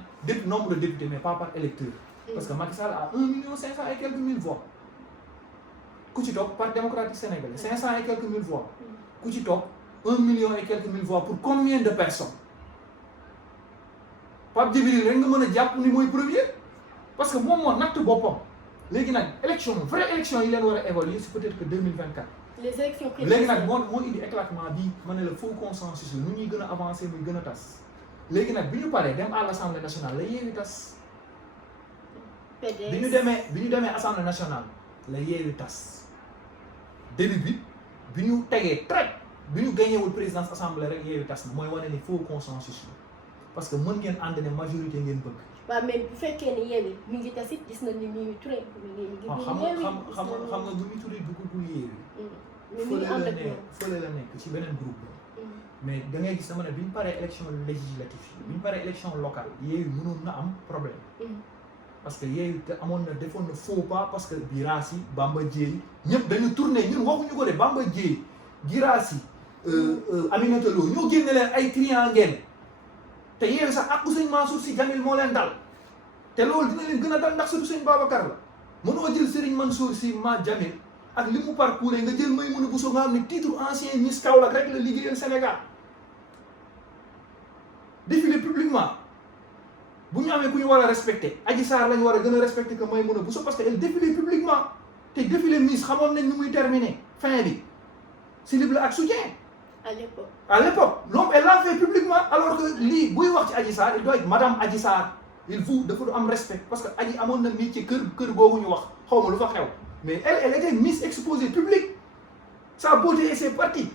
nombre de députés mais pas par électeur parce que Macky Sall a 1 500 et quelques mille voix ku ci topp Parti démocratique sénégalais 500 et quelques mille voix ku ci topp 1 million et quelques mille voix pour combien de personnes Pape Djibril rek nga mën a jàpp ni mooy premier parce que moom moo natt boppam léegi nag élection vraie élection yi leen war a évaluer c'est peut-être que 2024 les élections présidentielles léegi nag moo indi éclatement bi ma ne la faux consensus la nu ñuy gën a avancer muy gën a tas léegi nag bi ñu paree dem à l'Assemblée nationale la Yewwi tas bi ñu demee Assemblée nationale la Yewwi tas début bi ñu tegee traite bi ñu gañewul présidence assemblée rek Yewwi tas na mooy wane ni faux consensus la parce que mën ngeen ànd ne majorité ngeen bëgg. waaw mais bu fekkee ne Yewwi mi ngi tas it gis nañ ni Mimi Touré mi ngi xam nga Mimi Touré duggagul Yewwi fële la nekk ci beneen groupe la mais da ngay gis dama ne bi ñu paree élection législative yi bi ñu paree élection locale Yewwi mënoon na am problème parce que Yewwi te amoon na defoon na faux pas parce que Guirassy Bamba Dièye ñëpp dañu tourné ñun waxuñu ko de Bamba Dièye Guirassy Aminata Lo ñoo génne leen ay triant ngeen te Yewwi sax ak sëñ Mansour Sy Djamil moo leen dal te loolu dina leen gën a dal ndax surtout sëñ Babacar la mënoo jël Serigne Mansour Sy ma Djamil ak li mu parcours nga jël Maïmouna Bousso nga xam ne titre ancien Miss Kaolack rek la liggéeyal Sénégal défilé publiquement bu ñu amee ku ñu war a respecté Adji Sarr lañu war a gën a respecté que Maïmouna Bousso parce que elle défilé publiquement te défilé Miss xamoon nañ nu muy terminé fin bi slip la ak soutien à l'époque donc elle l'a fait publiquement alors que lii buy wax ci Adji Sarr il doit être madame Adji Sarr il faut dafa du am respect parce que Adji amoon na métier kër googu ñu wax xaw ma lu fa xew mais elle était Miss exposée publique sa beauté et ses parties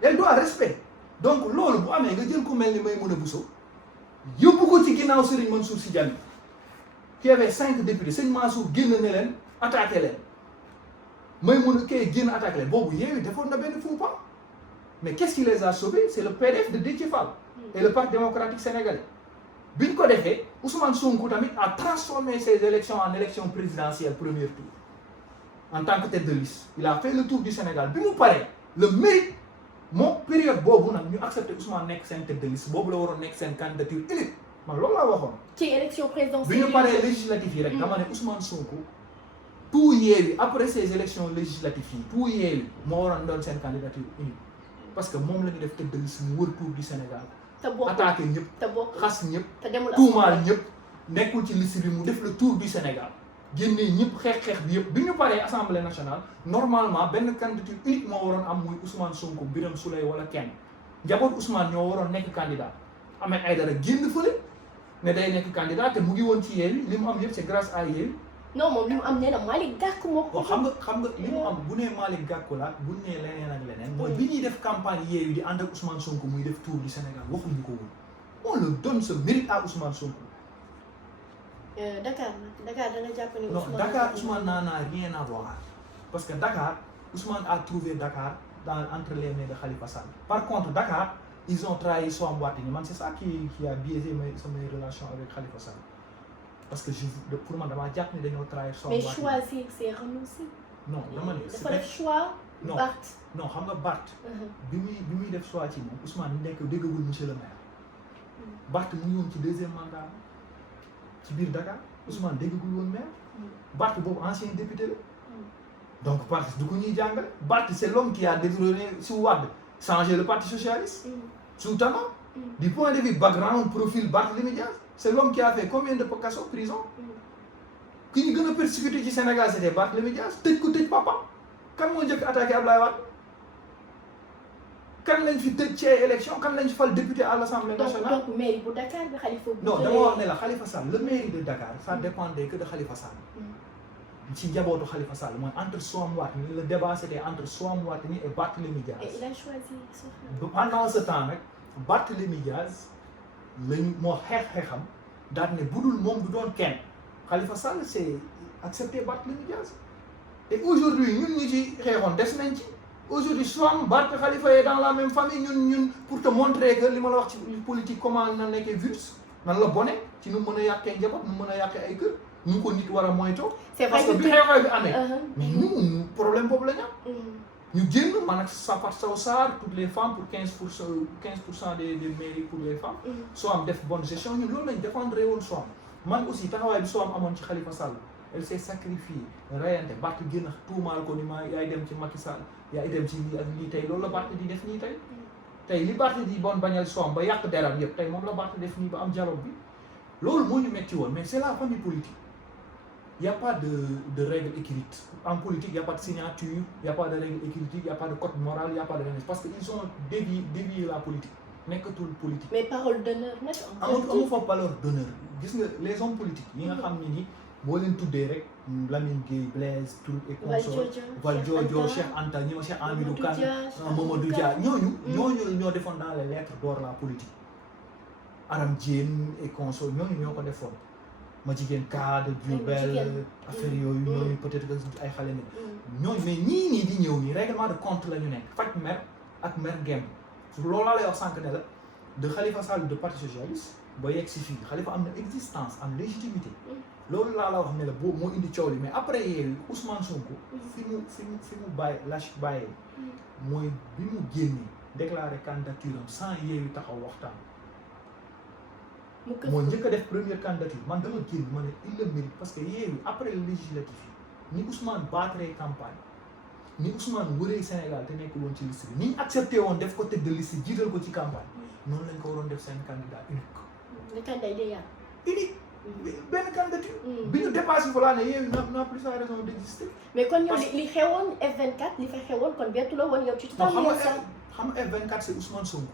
elle doit respect donc loolu bu amee nga jël ko mel ni Maïmouna Bousso yóbbu ko ci ginnaaw Serigne Mansour Sy Djamil qui avait 5 députés Serigne Mansour génn ne leen attaqué leen Maïmouna kay génn attaqué leen boobu Yewwi defoon na benn faux pas mais qu'est-ce qui les a sauvés c'est le PDF de Déthié Fall et le Parti démocratique sénégalais bi ñu ko defee Ousmane Sonko tamit a transformé ces élections en élections présidentielles premier tour en tant que tête de liste il a fait le tour du Sénégal bi mu paree le mérite moom période boobu nag ñu accepté Ousmane nekk seen tête de liste boobu la waroon nekk seen candidature unique man loolu laa waxoon. ci élection présidentielle bi ñu paree législative yi rek dama ne Ousmane Sonko tout Yewwi après ces élections législatives yi tout Yewwi moo waroon doon seen candidature unique parce que moom la ñu def tête de liste mu wër tour du Sénégal te bokk attaqué ñëpp te bokk xas ñëpp te demul tuumaal ñëpp nekkul ci liste bi mu def le tour du Sénégal génnee ñëpp xeex bi yëpp bi ñu paree assemblée nationale normalement benn candidature unique moo waroon am muy Ousmane Sonko Birame Souleye wala kenn njaboot Ousmane ñoo waroon nekk candidat Ahmed Aïdara génn fële ne day nekk candidat te mu ngi woon ci Yewwi li mu am yëpp c'est grâce à Yewwi. non moom li mu am nee na Malick Gakou moo ko. xam nga li mu am bu nee Malick Gakou la bu nee leneen ak leneen. mooy bi ñuy def campagne Yewwi di ànd ak Ousmane Sonko muy def tour du Sénégal waxuñu ko woon on le donne ce mérite à Ousmane Sonko. Dakar da nga jàpp ne. non Dakar Ousmane n'a rien à voir parce que Dakar Ousmane a trouvé Dakar entre les mains de Khalifa Sall. Par contre Dakar ils ont trahi Soham Wardini man c'est ça qui a biaisé mes relations avec Khalifa Sall parce que pour moi dama jàpp ne dañoo trahir Soham Wardini. mais choisir c'est renoncer. non dama ne dafa def choix. non Barth non xam nga Barth. bi muy def choix ci moom Ousmane nekk déggagul monsieur le maire. Barth mu ngi woon ci deuxième mandat ci biir Dakar Ousmane déggagul woon maire. Barth boobu ancien député la. donc Barth du ko ñuy jàngale Barth c'est l'homme qui a détrôné sous Wade changé le parti socialiste. sous Tanor. du point de vue background profil Barthélémy Dias c'est l'homme qui a fait combien de kaso prison. ki ñu gën a persécuté ci Sénégal c'était Barthélémy Dias tëj ko tëj papa kan moo njëkk attaqué Ablaye Wade kan lañ fi tëj ci ay élection kan lañ fi fal député à l'Assemblée nationale. donc mairie bu Dakar bi Khalifa. non dama wax ne la Khalifa Sall le mairie de Dakar ça dépendait que de Khalifa Sall. ci njabootu Khalifa Sall mooy entre Soham Wardini le débat c'était entre Soham Wardini et Barthélémy Dias. et il a choisi Soham. pendant ce temps nag Barthélémy Dias lañu moo xeexam daal ne budul moom du doon kenn Khalifa Sall c'est accepté Barthélémy Dias et aujourd'hui ñun ñi ci xeexoon des nañ ci aujourd'hui Soham Barth Khalifa est dans la même famille ñun pour te montrer que li ma la wax ci politique comment na nekkee virus nan la bone ci nu mën a yàqee njaboot nu mën a yàqee ay kër ñu ko nit war a moytoo. c'est vrai parce que bi xew-xew bi amee. mais nous problème boobu la ñu am. ñu génn man ak Sapat Sow Sarr toutes les femmes pour 15% des mairies pour les femmes. Soham def bonne gestion ñun loolu lañ défendre woon Soham man aussi taxawaay bi Soham amoon ci Khalifa Sall elle s'est sacrifiée rayante Barth génn tuumaal ko ni ma yaay dem ci Macky Sall yaay dem ci lii ak lii tey loolu la Barth di def nii tey li Barth di bon bañal Soham ba yàq deram yëpp tey moom la Barth def nii ba am dialogue bi loolu moo ñu metti woon mais c'est la famille politique. Il n'y a pas de règles écrites. En politique, il n'y a pas de signature, il n'y a pas de règles écrites, il n'y a pas de code moral, il n'y a pas de règles. Parce qu'ils ont dévié la politique. N'est que tout le politique. Mais parole d'honneur, on ne fait pas leur d'honneur. Les hommes politiques, ils savent que boo leen tuddee rek Lamine Gueye Blaise Trout et consort Valdiodio Cheikh Anta ñoo Cheikh Hamidou Kane Mamadou Dia ñooñu ñoo defoon dans les lettres d'or la politique. Aram Diène et consort ñooñu ñoo ko defoon. ma jigéen cas de Diourbel affaire yooyu ñooñu peut-être que ay xale ne ñooñu mais ñii nii di ñëw nii règlement de compte la ñu nekk faj mer ak mer gemb loolu laa lay wax sànq ne la de Khalifa Sall de parti socialiste ba yegg si fii Khalifa am na existence am légitimité loolu laa la wax ne la boobu moo indi coow li mais après yéen Ousmane Sonko fi mu bàyyi lâche bàyyee mooy bi mu génnee déclaré candidature am sans Yewwi taxaw waxtaan moo njëkk a def première candidature man dama génn ma ne il le mérite parce que Yewwi après le législatif yi ni Ousmane battre campagne ni Ousmane wëree Sénégal te nekkul woon ci liste bi ni ñu accepté woon def ko tête de liste jiital ko ci campagne noonu lañ ko waroon def seen candidat unique. le candidat idéal. unique benn candidature. bi ñu dépassé fa laa ne Yewwi n'a plus sa raison d'exister. mais kon yow li xewoon F24 li fa xewoon kon bettu la woon yow ci tout xam nga F24 c'est Ousmane Sonko.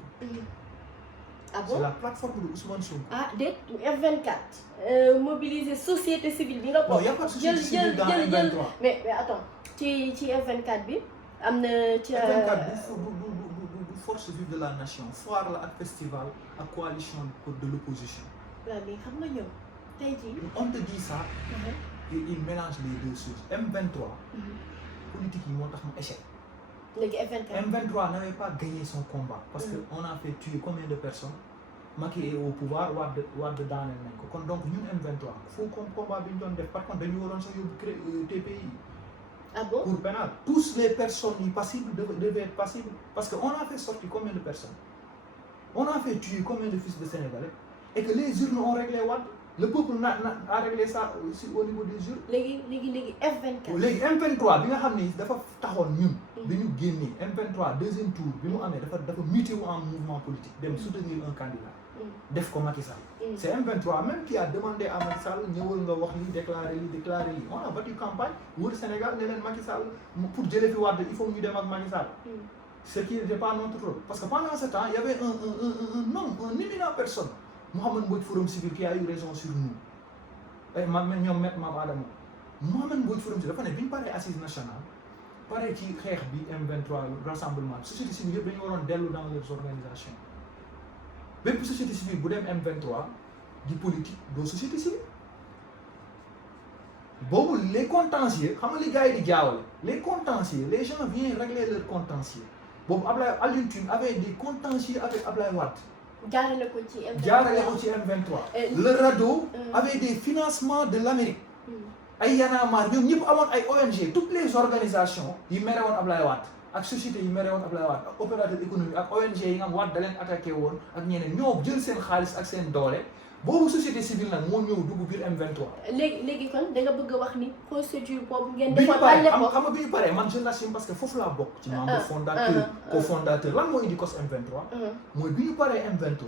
Ah bon? C'est la plateforme de Ousmane Sonko. Ah, F24. Mobiliser société civile. Non, il n'y a pas de société civile dans F23. Mais attends, ci F24 bi am na ci F24 du force vive de la nation foire la ak festival ak coalition de l'opposition. waaw mais xam nga ñoom tey jii. On te dit ça. Il mélange les deux choses. M23. politique yi moo tax mu échec. léegi F24. M23 n'avait pas gagné son combat parce que on a fait tuer combien de personnes Macky est au pouvoir Wade daaneel nañ ko kon donc ñun M23 foo combat bi ñu doon def par contre dañu waroon sax yóbbu TPI. Ah bon? Cour pénale tous les personnes yi passibles devaient être passibles parce que on a fait sortir combien de personnes on a fait tuer combien de fils de Sénégalais et que les urnes ont réglé Wade le peuple a réglé ça aussi au niveau des urnes. léegi F24. léegi M23 bi nga xam ne dafa taxoon ñun. bi ñu génnee M23 deuxième tour bi mu amee dafa muté wu en mouvement politique dem soutenir un candidat. def ko Macky Sall. c'est M23 même qui a demandé à Macky Sall ñëwal nga wax lii déclaré lii on a battu campagne wër Sénégal ne leen Macky Sall pour jëlee fi Wade il faut ñu dem ak Macky Sall. ce qui n'était pas notre rôle parce que pendant ce temps il y avait un homme une éminente personne Mouhamed Mbodj Forum Civil qui a eu raison sur nous ay ñoom Maître Mame Adama Mouhamed Mbodj Forum Civil dafa ne bi ñu paree assise nationale paree ci xeex bi M23 rassemblement société civile yëpp dañu waroon dellu dans leurs organisations bépp société civile bu dem M23 di politique doo société civile boobu les contentieux xam nga li gars yi di jaawale les contentieux les gens viennent régler leurs contentieux boobu Alioune Tine avait des contentieux avec Ablaye Wade. jaarale ko ci M23. le RADDHO avait des financements de l'Amérique. ay Y'en a marre ñoom ñëpp amoon ay ONG toutes les organisations yi mere woon Ablaye Wade ak sociétés yi mere woon Ablaye Wade ak opérateur économique ak ONG yi nga xam Wade da leen attaqué woon ak ñeneen ñoo jël seen xaalis ak seen doole boobu société civile nag moo ñëw dugg biir M23. léegi kon da nga bëgg a wax ni procédure boobu ngeen bi ñu defoon paree ko xam nga bi ñu paree man je l'assume parce que foofu laa bokk ci membre fondateur cofondateur lan moo indi COS M23 mooy bi ñu paree M23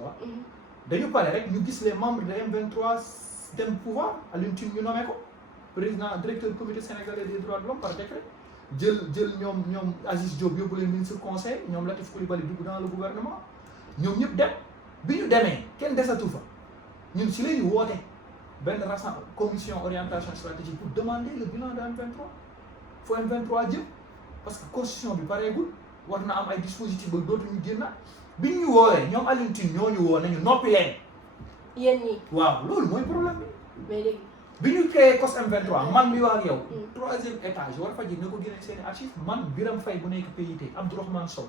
dañu pare rek ñu gis les membres de M23 dem pouvoir Alioune Tine ñu nommé ko président directeur comité sénégalais des droits de l'homme par décret jël ñoom Aziz Diop yóbbu leen ministre conseil ñoom Latif Coulibaly dugg dans le gouvernement ñoom ñëpp dem bi ñu demee kenn desatu fa ñun si la ñu woote benn commission orientation stratégique pour demander le bilan de M23 foo M23 jëm parce que constitution bi pareegul war na am ay dispositifs ba dootuñu génnaat bi ñu woowee ñoom Alioune Tine ñoo ñu woo nañu noppi leen. yéen ñi waaw loolu mooy problème bi. mais léegi. bi ñu créé COS M23 man mi wax ak yow. troisième étage war fa ji na ko génne seen i archives man Biram Faye bu nekk PIT Abdourahmane Sow.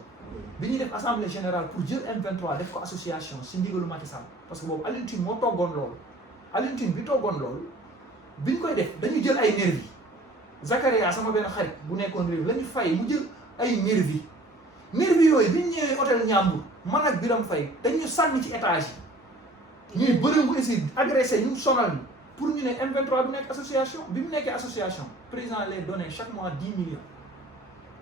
bi ñuy def assemblée générale pour jël M23 def ko association si ndigalu Macky Sall parce que boobu Alioune Tine moo toggoon loolu Alioune Tine bi toggoon loolu bi ñu koy def dañu jël ay nervi Zakaria sama benn xarit bu nekkoon réew la ñu fay mu jël ay nervi yooyu bi ñu ñëwee hôtel Ñambur man ak Biram Faye dañu sànni ci étage yi ñuy bërëngu aussi agressé ñu sonal ñu pour ñu ne M23 du nekk association bi mu nekkee association président lay donné chaque mois 10 millions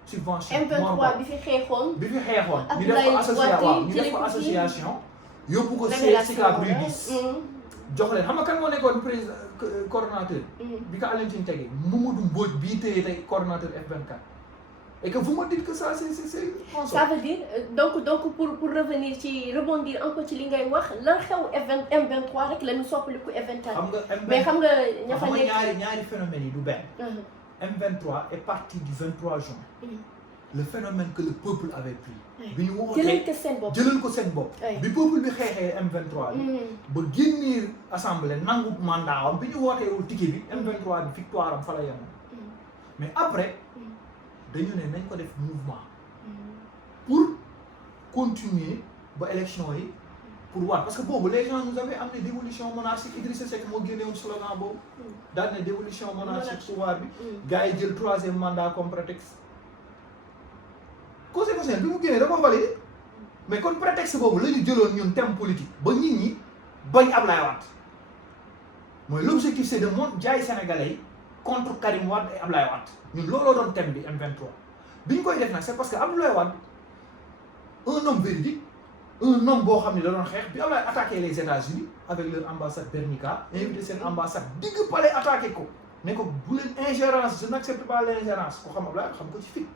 subvention M23 bi fi xeexoon ñu def ko association yóbbu ko Sicap Rue 10 jox leen xam nga kan moo nekkoon président coordonnateur bi ko Alioune Tine tegee Mamadou Mbodj bii téye tey coordonnateur F24 et que vous me dites que ça c'est ça veut dire donc pour revenir ci rebondir encore ci li ngay wax lan xew M23 rek la ñu soppaliku F24 xam nga mais xam nga ña fa nekk ñaari phénomènes yi du benn M23 est parti du 23 juin le phénomène que le peuple avait pris bi ñu wootee jëlal ko seen bopp bi peuple bi xeexee M23 bi ba génnir assemblée nangu mandat am bi ñu wooteewul ticket bi M23 bi victoire am fa la yemoon mais après dañu ne nañ ko def mouvement pour continuer ba élection yi pour waat parce que boobu les gens nous avaient amené dévolution monarchique Idrissa Seck moo génne woon slogan boobu daal ne dévolution monarchique pouvoir bi gars yi jël troisième mandat comme prétexte conseil constitutionnel bi mu génnee da ko validé mais kon prétexte boobu la ñu jëloon ñun thème politique ba nit ñi bañ Ablaye Wade mooy l'objectif c'est de monter jaay sénégalais yi contre Karim Wade et Ablaye Wade ñun looloo doon thème bi M23 bi ñu koy def nag c'est parce que Ablaye Wade un homme véridique un homme boo xam ne da doon xeex bi Ablaye attaqué les États-Unis avec leur ambassade Bernica invité seen ambassade digg palais attaqué ko ne ko bu leen ingérence je n'accepte pas l'ingérence ko xam Ablaye xam ko ci fit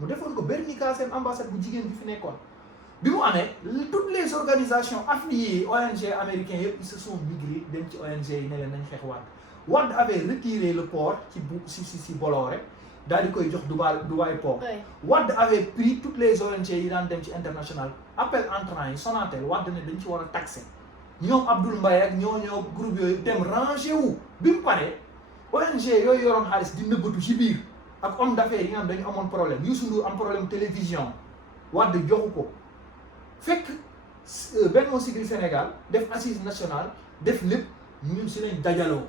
mu defoon ko Bernica seen ambassade bu jigéen bi fi nekkoon bi mu amee toutes les organisations affiliées ONG américains yëpp ils se sont migrés dem ci ONG yi ne leen nañ xeex Wade avait retiré le port ci Bolloré daal di koy jox Dubai port Wade avait pris toutes les ONG yi daan dem ci international appel entrant yi Sonatel Wade ne dañ ci war a taxé ñoom Abdoul Mbaye ak ñoo groupe yooyu dem rangé wu bi mu paree ONG yooyu yoroon xaalis di nëbbatu ci biir ak homme d'affaires yi nga xam dañu amoon problème Youssou Ndour am problème télévision Wade joxu ko fekk Benno Siggil Sénégal def assise nationale def lépp ñun si lañ dajaloo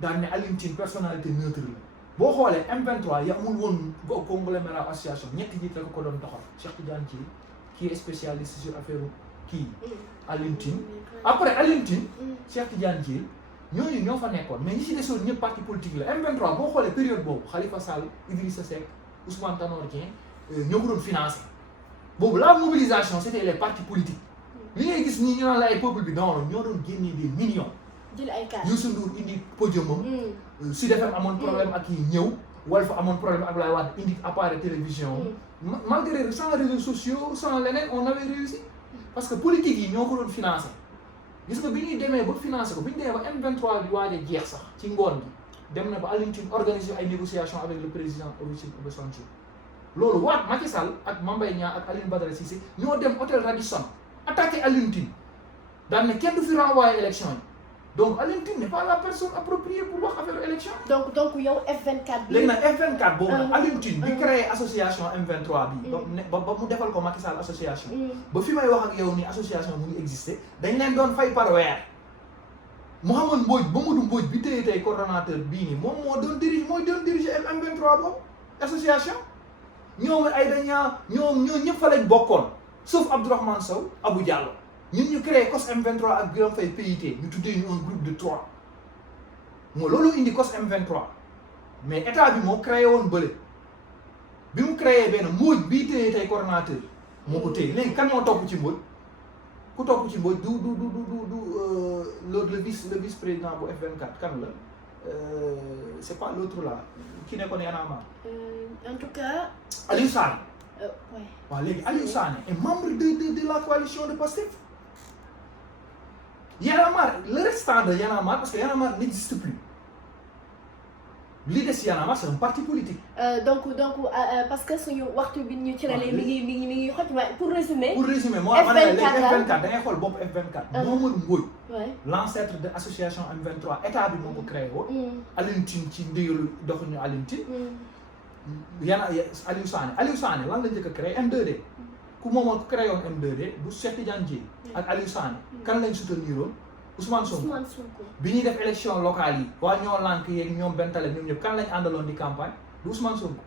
daal ne Alioune Tine personnalité neutre la boo xoolee M23 yi amul woon conglomérat association ñetti nit la ko doon doxal Cheikh Tidiane Dièye qui est spécialiste sur affaire kii Alioune Tine après Alioune Tine Cheikh Tidiane Dièye ñooñu ñoo fa nekkoon mais ñi ci desoon ñëpp parti politique la M23 boo xoolee période boobu Khalifa Sall Idrissa Seck Ousmane Tanor Dieng ñoo ko doon financé boobu la mobilisation c'était les partis politiques li ngay gis nii ñu naan la ay peuple bi non ñoo doon génnee des millions. jël ay cas Youssou Ndour indi podiumam. Sud FM amoon problème ak yi ñëw. Walf amoon problème ak Abdoulaye Wade indi appareil télévision. Malgré sans réseaux sociaux sans leneen on avait réussi parce que politique yi ñoo ko doon financé. gis nga bi ñuy demee ba financé ko bi ñu demee ba M23 di waaj a jeex sax ci ngoon gi dem na ba Alioune Tine organiser ay négociations avec le président Obasanjo loolu waat Macky Sall ak Mame Mbaye Niang ak Alioune Badara Cissé ñoo dem hôtel Radisson attaqué Alioune Tine daan ne kenn du fi renvoyer élection yi donc Alioune Tine n'est pas la personne appropriée pour wax affaire élection. donc yow F24 bi. léegi nag F24 boobu nag Alioune Tine bi créé association M23 bi. ba mu defal ko Macky Sall association. ba fi may wax ak yow ni association mu ngi existé dañ leen doon fay par weer. Mouhamed Mbodj Mamadou Mbodj bi tey coordonnateur bii nii moom mooy doon diriger M23 boobu association. ñoom ay dañaa ñoom ñëpp fa lañ bokkoon sauf Abdourahmane Sow Abou Diallo ñun ñu créé COS M23 ak Birame Faye PIT ñu tuddee ñu un groupe de 3 moo loolu indi COS M23 mais état bi moo créé woon bële bi mu créé benn Mbodj bii téye tey coordonnateur moo ko téye léegi kan moo topp ci Mbodj ku topp ci Mbodj du le vice président bu F24 kan la c'est pas l'autre là ki nekkoon Y'en a marre en tout cas. Aliou Sané. Ouais. waaw léegi Aliou Sané est membre de la coalition de Pastef. Y'en a marre le restant de Y'en a marre parce que Y'en a marre n'existe plus li des Y'en a marre c'est un parti politique. donc parce que suñu waxtu bi ñu cëralee mi ngi xoj waaye pour résumer. moo ma ne la léegi F24 da ngay xool bopp F24. Mamadou Mbodj. l'ancêtre de association M23 état bi moo ko créé woon. Alioune Tine ci ndigalu doxuñu Alioune Tine. Aliou Sané lan la njëkk a créé M2D. ku moomoon ku créé woon M2D bu Cheikh Tidiane Dièye ak Aliou Sané kan lañ soutenir woon Ousmane Sonko bi ñuy def élection locale yi waa ñoo lànk yeeg ñoom Bentale ñoom ñëpp kan lañ àndaloon di campagne du Ousmane Sonko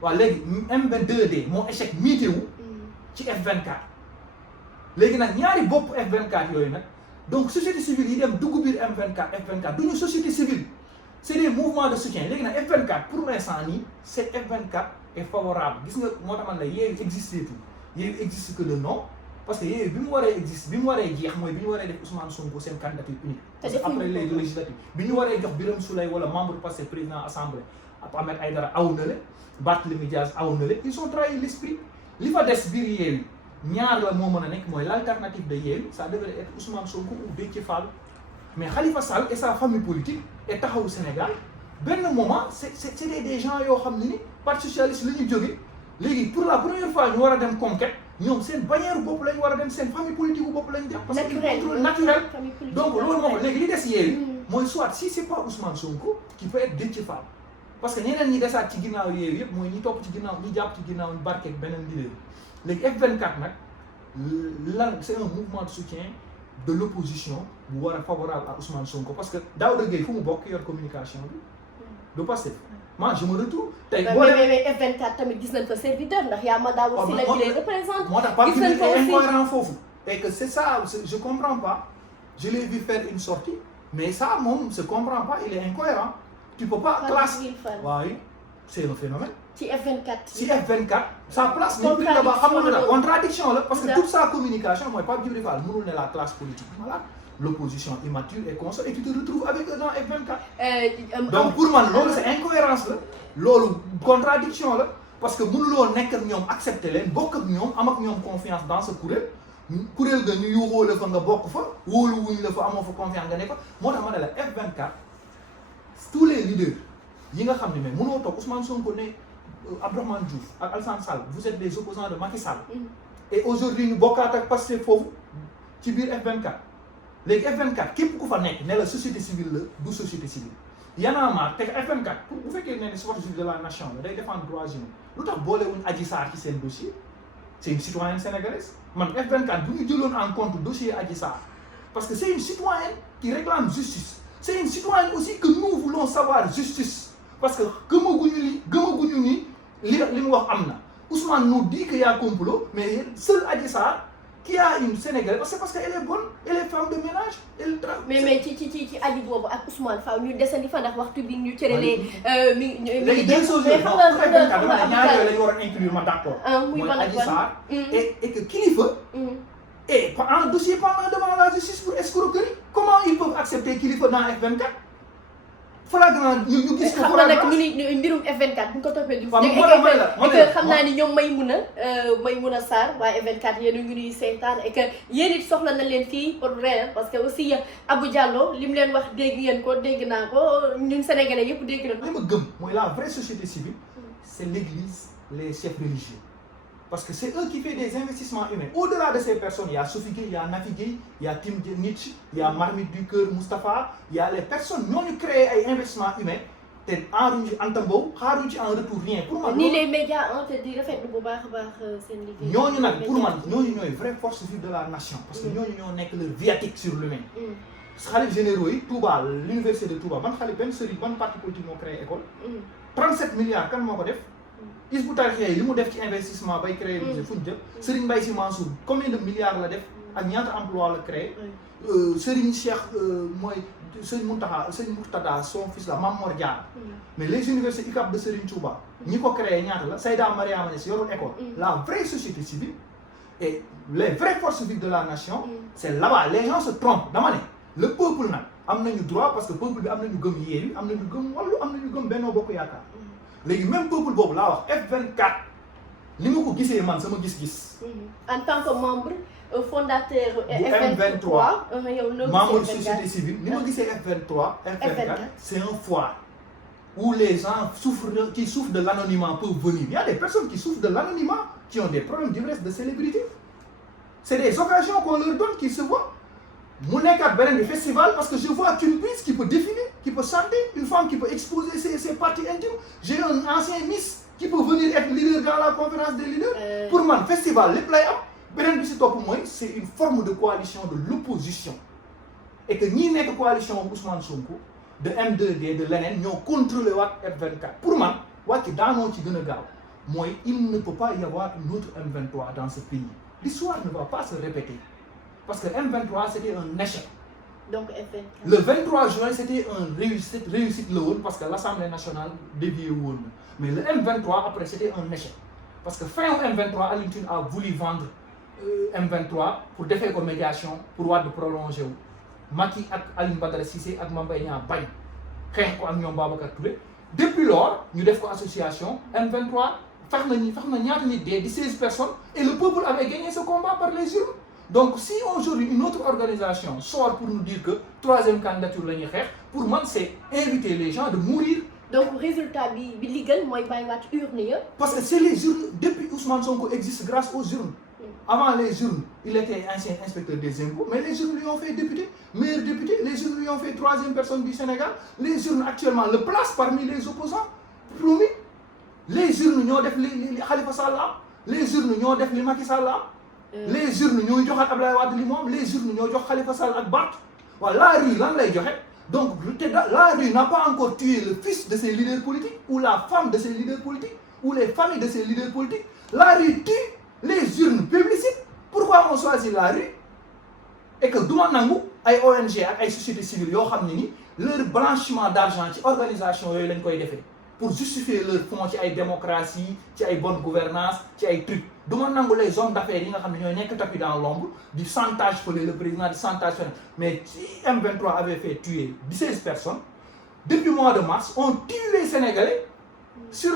waaw léegi M2D moo échec miité wu ci F24 léegi nag ñaari bopp F24 yooyu nag donc société civile yi dem dugg biir F24 duñu société civile c'est des mouvements de soutien léegi nag F24 pour l'instant nii c'est F24 est favorable gis nga moo tax man la Yewwi existé tout Yewwi existe que le nom parce que Yewwi bi mu waree existe bi mu waree jeex mooy bi ñu waree def Ousmane Sonko seen candidature unique parce que après les législatives bi ñu waree jox Birame Souleye wala membre passé président assemblée Ahmed Aïdara aw na le Barthélémy Dias aw na le ils ont trahi l'esprit li fa des biir Yewwi ñaar la moo mën a nekk mooy l'alternative de Yewwi ça devrait être Ousmane Sonko ou Déthié Fall mais Khalifa Sall et sa famille politique et Taxawu Sénégal benn moment c'était des gens yoo xam ne ni parti socialiste la ñu jóge léegi pour la première fois ñu war a dem conquête ñoom seen bannière bopp lañ war a dem seen famille politique bu bopp lañ dem parce que contrôle naturel donc loolu moo ko léegi li des Yewwi mooy soit si c'est pas Ousmane Sonko qui peut être Déthié Fall parce que ñeneen ñi desaat ci ginnaaw Yewwi yëpp mooy ñi topp ci ginnaaw ñi jàpp ci ginnaaw ñu barkeeg beneen leader léegi F24 nag lan c'est un mouvement de soutien de l'opposition bu war a favorable à Ousmane Sonko parce que Daouda Gueye fu mu bokk yor communication bi du Pastef moi je me retrouve tey boo mais F24 tamit gis nañ ko serviteur ndax yaa ma daaw aussi la ñu lay représente moo tax parti bi est incohérent foofu et que c'est ça je comprends pas je l'ai vu faire une sortie mais ça moom se comprend pas il est incohérent tu peux pas classe waaye c'est un phénomène ci F24 si F24 sa place ni plus là-bas xam nga la contradiction la parce que toute sa communication mooy Pape Djibril Fall mënul ne la classe politique voilà l'opposition immature et consort et tu te retrouves avec eux dans F24 donc pour man loolu c'est incohérence la loolu contradiction la parce que mënuloo nekk ak ñoom accepter leen bokk ak ñoom am ak ñoom confiance dans ce kuréel ga ñu yuuxoo la fa nga bokk fa wóolu wuñ la fa amoo fa confiance nga ne fa moo tax ma ne la F24 tous les leaders yi nga xam ne mais mënoo toog Ousmane Sonko ne Abdourahmane Diouf ak Alassane Sall vous êtes des opposants de Macky Sall et aujourd'hui ñu bokkaat ak Pastef foofu ci biir F24 léegi F24 képp ku fa nekk ne la société civile la du société civile Y'en a marre te F24 pour bu fekkee ne force vive de la nation la day défendre droits humains lu tax boolewuñ Adji Sarr ci seen dossier c'est une citoyenne sénégalaise man F24 bu ñu jëloon en compte dossier Adji Sarr parce que c'est une citoyenne qui réclame justice c'est une citoyenne aussi que nous voulons savoir justice parce que gëmaguñu ni li mu wax am na Ousmane nous dit qu'il y a complot mais seul Adji Sarr qui a une Sénégalaise parce qu'elle est bonne, elle est femme de ménage, elle travaille. mais ci aji boobu ak Ousmane Faw ñu desandi fa ndax waxtu bi ñu cëralee. les deux choses mais xam nga ñaar yooyu la ñu war a inclure ma d'accord. muy mooy ban ak Adji ban. Sarr et que kilifa est en dossier pendant devant la justice pour escroquerie. Comment ils peuvent accepter kilifa dans F24 flagrant ñu gis ko xam nga nag mbirum F24 bu ñu ko toppee du xam naa ni ñoom Maïmouna Sarr waa F24 yéen a ngi ñuy seetaan et que yéen it soxla na leen fii pour rien parce que aussi Abou Diallo li mu leen wax dégg ngeen ko dégg naa ko ñun sénégalais yëpp dégg nañ ko. li ma gëm mooy la vraie société civile c'est l'église, les chefs religieux. Parce que c'est eux qui font des investissements humains. Au-delà de ces personnes, il y a Sophie Gueye, il y a Nafi Gueye, il y a Tim Nietzsche, il y a Marmite du Cœur, Moustapha, il y a les personnes qui ont créé un investissement humain. En retour rien. Pour moi, ni les médias ont dit rafetlu bu baax a baax seen liggéey. ñooñu nag pour man ñooñu ñooy vraie force vive de la nation. Parce que ñooñu ñoo nekk leur viatique sur l'humain. xalif généraux yi Touba l'université de Touba ban xalif benn sëriñ ban parti politique moo créé école. 37 milliards kan moo ko def. Hizbut Tarqiyyah li mu def ci investissement bay créé musée fu ñu jëm. Serigne Mbaye Sy Mansour combien de milliards la def ak ñaata emploi la créé. Serigne Cheikh mooy Serigne Mountakha Serigne Mourtada son fils la Mame Mor Diarra. mais les universités UCAB de Serigne Touba ñi ko créé ñaata la Seyda Mariama Niass yorul école. la vraie société civile et les vraies forces vives de la nation. c'est là-bas les gens se trompent dama ne le peuple nag am nañu droit parce que peuple bi am nañu gëm Yewwi am nañu gëm Wallu am nañu gëm Benno Bokk Yaakaar. léegi même peuple boobu laa wax F24 li ma ko gisee man sama gis-gis. en tant que membre fondateur F23 yow membre société civile li ma gisee F24 c'est un foire où les gens qui souffrent de l'anonymat peuvent venir. Il y a des personnes qui souffrent de l'anonymat qui ont des problèmes d'ivresse de célébrité. C'est des occasions qu'on leur donne qui se voient. Mu nekkaat beneen bi festival parce que je vois une piste qui peut défiler, qui peut chanter, une femme qui peut exposer ses parties intimes. J'ai un ancien Miss qui peut venir être leader dans la conférence des leaders. Pour man festival lépp lay am beneen bi si topp mooy c'est une forme de coalition de l'opposition et que ñi nekk coalition Ousmane Sonko de M2D de leneen ñoo contrôler waat F24 pour man wàcc daanoo ci gën a gaaw mooy il ne peut pas y avoir une autre M23 dans ce pays. L'histoire ne va pas se répéter. Parce que M23 c'était un échec. Donc F24. Le 23 juin c'était une réussite la woon parce que l'Assemblée nationale dévié woon na mais le M23 après c'était un échec parce que fin au M23 Alioune Tine a voulu vendre M23 pour defee ko médiation pour Wade prolonger wu Macky ak Alioune Badara Cissé ak Mame Mbaye Niang bañ xeex ko ak ñoom Babacar Touré depuis lors ñu def ko association M23 fax na ñaata nit dee di 16 personnes et le peuple avait gagné ce combat par les urnes. Donc si aujourd'hui une autre organisation sort pour nous dire que troisième candidature la ñuy xeex pour moi c'est inviter les gens de mourir. Donc résultat bi li gën mooy bàyyiwaat urne ya. Parce que c'est les urnes depuis Ousmane Sonko existe grâce aux urnes. Avant les urnes il était ancien inspecteur des impôts mais les urnes lui ont fait député meilleur député les urnes lui ont fait troisième personne du Sénégal les urnes actuellement le placent parmi les opposants promis les urnes ñoo def li Khalifa Sall am les urnes ñoo def li Macky Sall am. Les urnes ñooy joxaat Abdoulaye Wade li moom les urnes ñoo jox Khalifa Sall ak Barth waaw la rue lan lay joxe donc la rue n'a pas encore tué le fils de ses leaders politiques ou la femme de ses leaders politiques ou les familles de ses leaders politiques la rue tue les urnes publicites pourquoi on choisit la rue et que duma nangu ay ONG ak ay sociétés civiles yoo xam ne ni leur blanchiment d'argent ci organisation yooyu lañ koy defee pour justifier leur fonds ci ay démocratie ci ay bonne gouvernance ci ay trucs duma nangu les hommes d'affaires yi nga xam ne ñooy nekk tapis dans l'ombre di chantage fële le président di chantage fële mais si M23 avait fait tuer 16 personnes depuis mois de mars on tue les Sénégalais sur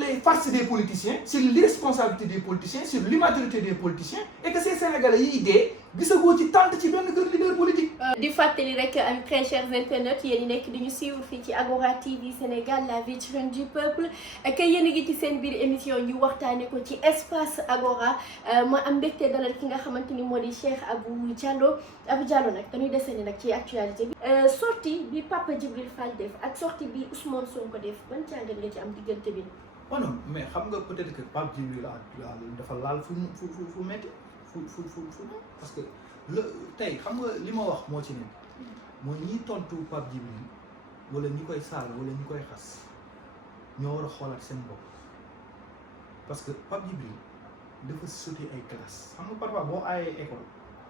les farces des politiciens sur l'irresponsabilité des politiciens sur l'immaturité des politiciens et que ces Sénégalais yi dee gisagoo ci tànt ci benn kër leader politique. di fàttali rek am très chers internautes yéen ñi nekk di ñu suivre fii ci Agora TV Sénégal la vitrine du peuple que yéen a ngi ci seen biir émission ñu waxtaanee ko ci espace Agora ma am mbégte dalal ki nga xamante ni moo di Cheikh Abou Diallo nag dañuy desandi nag ci actualité bi. sortie bi Papa Djibril Fall def ak sortie bi Ousmane Sonko def ban jàngat nga ci am diggante bi. oh non mais xam nga peut-être que Pape Djibril dafa laal fu metti parce que tey xam nga li ma wax moo ci nekk mooy ñiy tontu Pape Djibril wala ñi koy saaga wala ñi koy xas ñoo war a xoolaat seen bopp parce que Pape Djibril dafa sauter ay classes xam nga parfois boo aayee école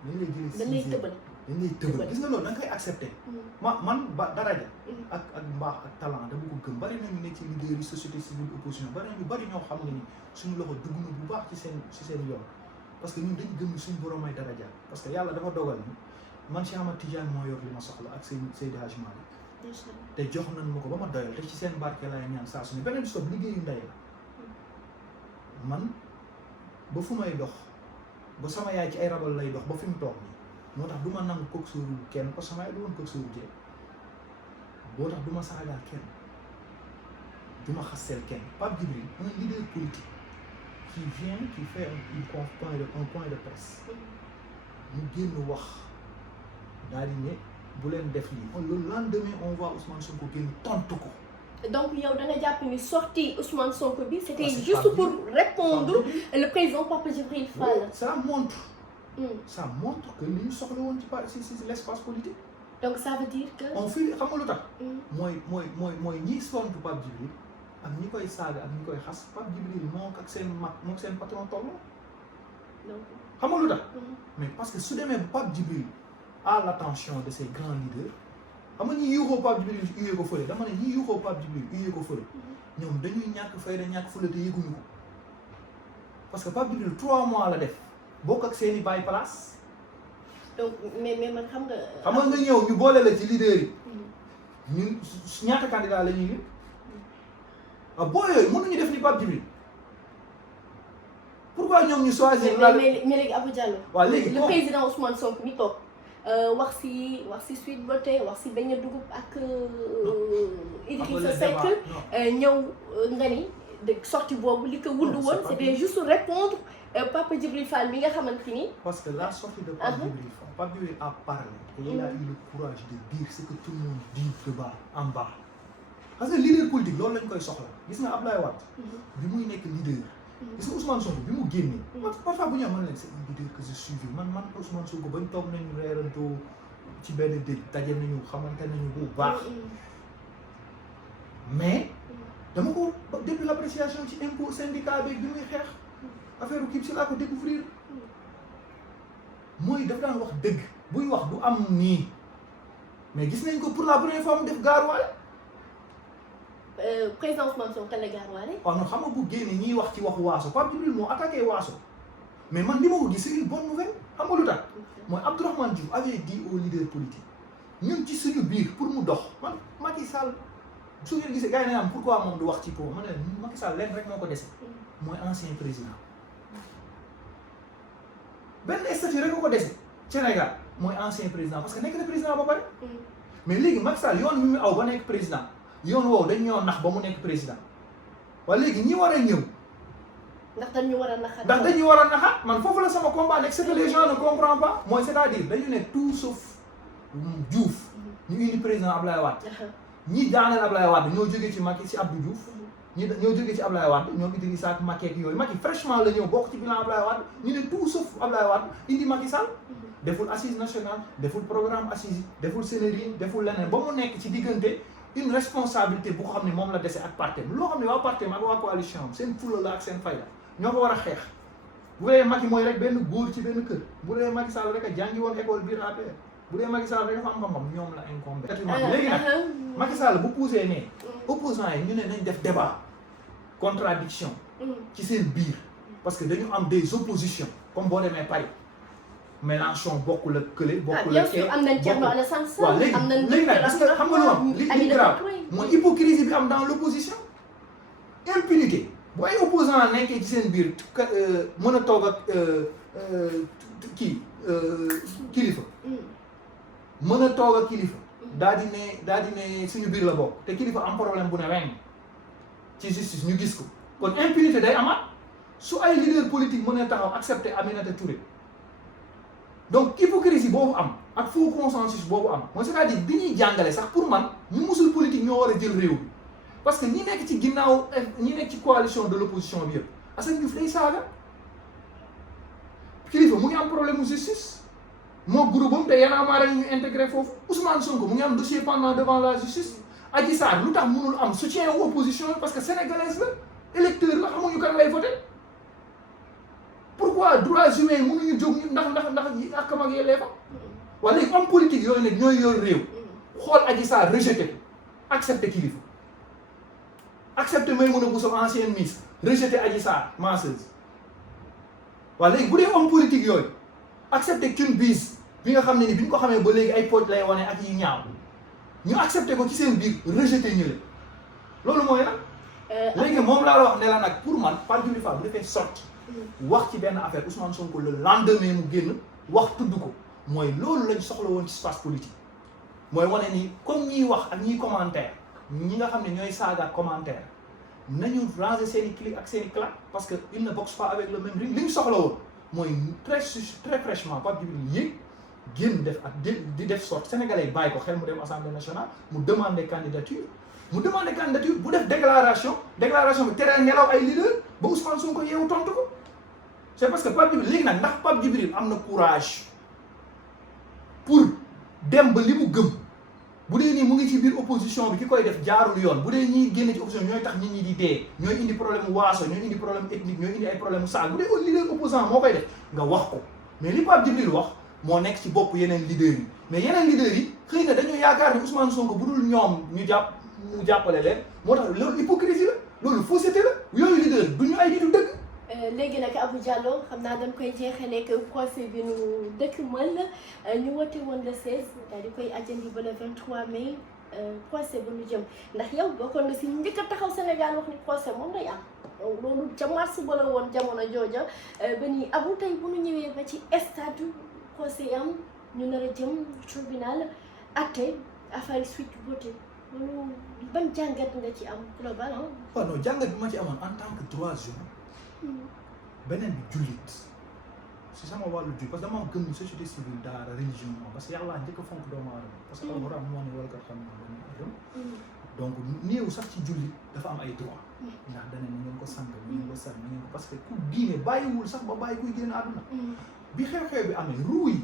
dañ lay jëlee dañ lay tëbal dañ lay tëbal gis nga loolu da nga koy accepter man ba daraja ak mbaax ak talent dama ko gëm bari nañu ne ci leader yi société civile opposition bari ñoo xam nga ni suñu loxo dugg na bu baax ci seen yoon parce que ñun dañu gëm ni suñu borom ay daraja parce que yàlla dafa dogal ni man Cheikh Ahmad Tidiane moo yor li ma soxla ak Seydi Hadji Malick te jox nañ ma ko ba ma doyal te ci seen barke laay ñaan saa su ne beneen sob liggéeyu ndey la man ba fu may dox ba sama yaay ci ay rabal lay dox ba fi mu toog nii moo tax du ma nangu kook sóoru kenn parce que sama yaay du woon kook sóoru jeeg boo tax du ma saagaal kenn du ma xaseel kenn Pape Djibril un leader politique qui vient qui fait un point de presse mu génn wax daal di ne bu leen def lii le lendemain on voit Ousmane Sonko génn tontu ko. donc yow da nga jàpp ni sortie Ousmane Sonko bi c'était juste pour répondre le président Pape Djibril Fall. Oui, ça montre que li ñu soxla woon ci l'espace politique. donc ça veut dire que. on fait xam nga lu tax. mooy ñiy sontu Pape Djibril ak ñi koy saaga ak ñi koy xas Pape Djibril moo ak seen mag moo seen patron tolloo. donc xam nga lu tax. mais parce que su demee Pape Djibril à l'attention de ces grands leaders xam nga ñi yuuxoo Pape Djibril uyee ko fële dama ne ñi yuuxoo Pape Djibril uyee ko fële ñoom dañuy ñàkk fayda ñàkk fële te yëguñu ko parce que Pape Djibril 3 mois la def bokk ak seeni bàyyi place. donc mais man xam nga. xam nga ñëw ñu boole la ci leader yi. ñun ñaata candidat la ñuy lim. ah boo yooyu mënuñu def ni Pape Djibril pourquoi ñoom ñu choisir. mais léegi Abou Diallo. waaw léegi le président Ousmane Sonko mi toog. wax si Sweet Beauté wax si Beñe Dugub ak Idrissa Seck ñëw nga ni sortie boobu li ko wund woon c'était juste répondre Pape Djibril Fall bi nga xamante ni. parce que la sortie de Pape Djibril Fall Pape Djibril a parlé et il a eu le courage de dire ce que tout le monde dit de bas en bas parce que leader politique loolu lañ koy soxla gis nga Abdoulaye Wade bi muy nekk leader gis nga Ousmane Sonko bi mu génnee parfois bu ñu am leen c'est un leader que je suivi man Ousmane Sonko bañ toog nañu reerantoo ci benn dëj daje nañu xamante nañu bu baax mais dama ko depuis l'appréciation ci impôt syndicat bi muy xeex affaire u kii si laa ko découvrir mooy daf daan wax dëgg buy wax du am nii mais gis nañ ko pour la première fois mu def gaaruwaale président Ousmane Sonko kan la gaaruwaale. waaw non xam nga bu génne ñiy wax ci waxu waaso Pape Djibril moo attaqué waaso mais man li ma ko gis c'est une bonne nouvelle xam nga lu tax mooy Abdourahmane Diouf avait dit aux leaders politiques ñun ci suñu biir pour mu dox man Macky Sall su ngeen gisee gars yi ne am pourquoi moom du wax ci po ma ne Macky Sall leen rek moo ko dese mooy ancien président benn statut rek ko dese Sénégal mooy ancien président parce que nekk na président ba pare mais léegi Macky Sall yoon mi mu aw ba nekk président yoon woowu dañ ñoo nax ba mu nekk président waaye léegi ñi war a ñëw ndax dañu war a naxaat ndax dañu war a naxaat man foofu la sama combat nekk c'est que les gens ne comprennent pas mooy c'est-à-dire dañu ne tout sauf Diouf ñu indi président Ablaye Wade ñi daaneel Ablaye Wade ñoo jógee ci Macky ci Abdou Diouf ñi ñoo jógee ci Ablaye Wade ñoom Idrissa ak Macky ak yooyu Macky fraîchement la ñëw bokk ci bilan Ablaye Wade ñu ne tout sauf Ablaye Wade indi Macky Sall deful assise nationale deful programme assise deful scénario deful leneen ba mu nekk ci diggante une responsabilité bu ko xam ne moom la dese ak parti loo xam ne waa parti ak waa coalition am seen fulla la ak seen fayda ñoo ko war a xeex bu dee Macky mooy rek benn góor ci benn kër bu dee Macky Sall rek a jàngi woon école biir APR bu dee Macky Sall rek dafa am xam-xam ñoom la incombé léegi nag Macky Sall bu poussé ne opposants yi ñu ne nañ def débat contradiction ci seen biir parce que dañu am des oppositions comme boo demee Paris Mélenchon bokkul ak kële bokkul ak bien sûr am nañ Thierno Alassane Sall waaw léegi léegi nag parce que xam nga lu am li grave mooy hypocrisie bi am dans l'opposition impunité bu ay opposants nekkee ci seen biir mën a toog ak kilifa mën a toog ak kilifa daa di ne suñu biir la bokk te kilifa am problème bu ne weng ci justice ñu gis ko kon impunité day amaat su ay leader politique mën a taxaw accepter Aminata Touré donc hypocrisie boobu am ak faux consensus boobu am mooy c'est-à-dire bi ñuy jàngale sax pour man ñu musul politique ñoo war a jël réew bi parce que ñi nekk ci ginnaaw ñi nekk ci coalition de l'opposition bi yëpp Assane Diouf day saaga kilifa mu ngi am problème mu justice moo groupe am te Y'en a marre ñu intégré foofu Ousmane Sonko mu ngi am dossier pendant devant la justice Adji Sarr lu tax mënul am soutien aux opposition parce que sénégalaise la électeur la xamuñu kan lay voté pourquoi droits humains mënuñu jóg ñu ndax ak mag yelleefam wala léegi homme politique yooyu nag ñooy yor réew xool Adji Sarr rejeté ko accepté kilifa accepté Maïmouna Bousso ancienne ministre rejeté Adji Sarr masseuse wala léegi bu dee homme politique yooyu accepté Thioune Bise bi nga xam ne ni bi ñu ko xamee ba léegi ay pooj lay wane ak yi ñaaw ñu accepté ko ci seen biir rejeté ñu la loolu mooy nag léegi moom laa la wax ne la nag pour man Pape Djibril Fall bu defee sorte wax ci benn affaire Ousmane Sonko le lendemain mu génn wax tudd ko mooy loolu lañ soxla woon ci espace politique mooy wane ni comme ñiy wax ak ñiy commentaire ñi nga xam ne ñooy saaga commentaire nañu ranger seen i clic ak seen i claque parce que il ne boxe pas avec le même rythme li ñu soxla woon mooy très fraîchement Pape Djibril yéeg génn def ak di def sorte sénégalais yi bàyyi ko xel mu dem assemblée nationale mu demander candidature bu def déclaration bi tere nelaw ay leader ba Ousmane Sonko yeewu tontu ko c'est parce que Pape Djibril léegi nag ndax Pape Djibril am na courage pour dem ba li mu gëm bu dee nii mu ngi ci biir opposition bi ki koy def jaarul yoon bu dee ñiy génn ci opposition ñooy tax nit ñi di dee ñooy indi problème waaso ñooy indi problème ethnique ñooy indi ay problème saag bu dee leader opposant moo koy def nga wax ko mais li Pape Djibril wax moo nekk ci bopp yeneen leaders yi mais yeneen leaders yi xëy na dañoo yaakaar ni Ousmane Sonko bu dul ñoom ñu jàppale leen moo tax loolu hypocrisie la loolu fausseté la yooyu leader du ñu ay nitu dëgg. léegi nag Abou Diallo xam naa dañ koy jeexalee que procès bi nu dëkk mën ñu wote woon le 16 daal di koy ajandi ba le 23 mai procès bu ñu jëm ndax yow bokkoon nga si njëkk a taxaw Sénégal wax ni procès moom day am loolu ca mars ba la woon jamono jooja ba nii Abou tey bu ñu ñëwee ba ci stade procès am ñu nar a jëm tribunal atte affaire Sweet Beauté loolu ban jàngat nga ci am global ah. waaw non jàngat bi ma ci amoon en tant que droit humain beneen bi jullit si sama wàllu jullit parce que dama gëm ni société civile daara religion moom parce que yàlla njëkk a fonk doomu aadama parce que alxuraan moo ne wala kat xam ne doomu aadama donc néew sax ci jullit dafa am ay droit ndax dana ni ngeen ko sant ni ngeen ko sant ni ngeen ko parce que ku diine bàyyiwul sax ba bàyyi kuy génn àdduna bi xew-xew bi amee ruu yi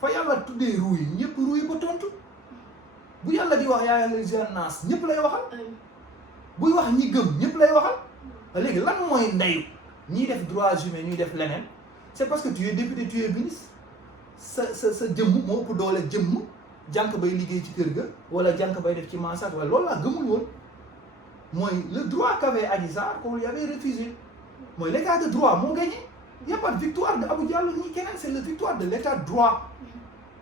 fa yàlla tuddee ruu yi ñëpp ruu yi ba tontu bu yàlla di wax yaa ayyuhan naas ñëpp lay waxal buy wax ñi gëm ñëpp lay waxal léegi lan mooy ndeyu ñiy def droits humains ñuy def leneen c'est parce que tu es député tu es ministre sa jëmm moo ëpp doole jëmm jànk bay liggéey ci kër ga wala jànk bay def ci massage wala loolu laa gëmul woon mooy le droit qu'avait Adji Sarr qu'on lui avait refusé mooy l'état de droit moo gagné y a pas de victoire de Abou Diallo ñi keneen c'est la victoire de l'état de droit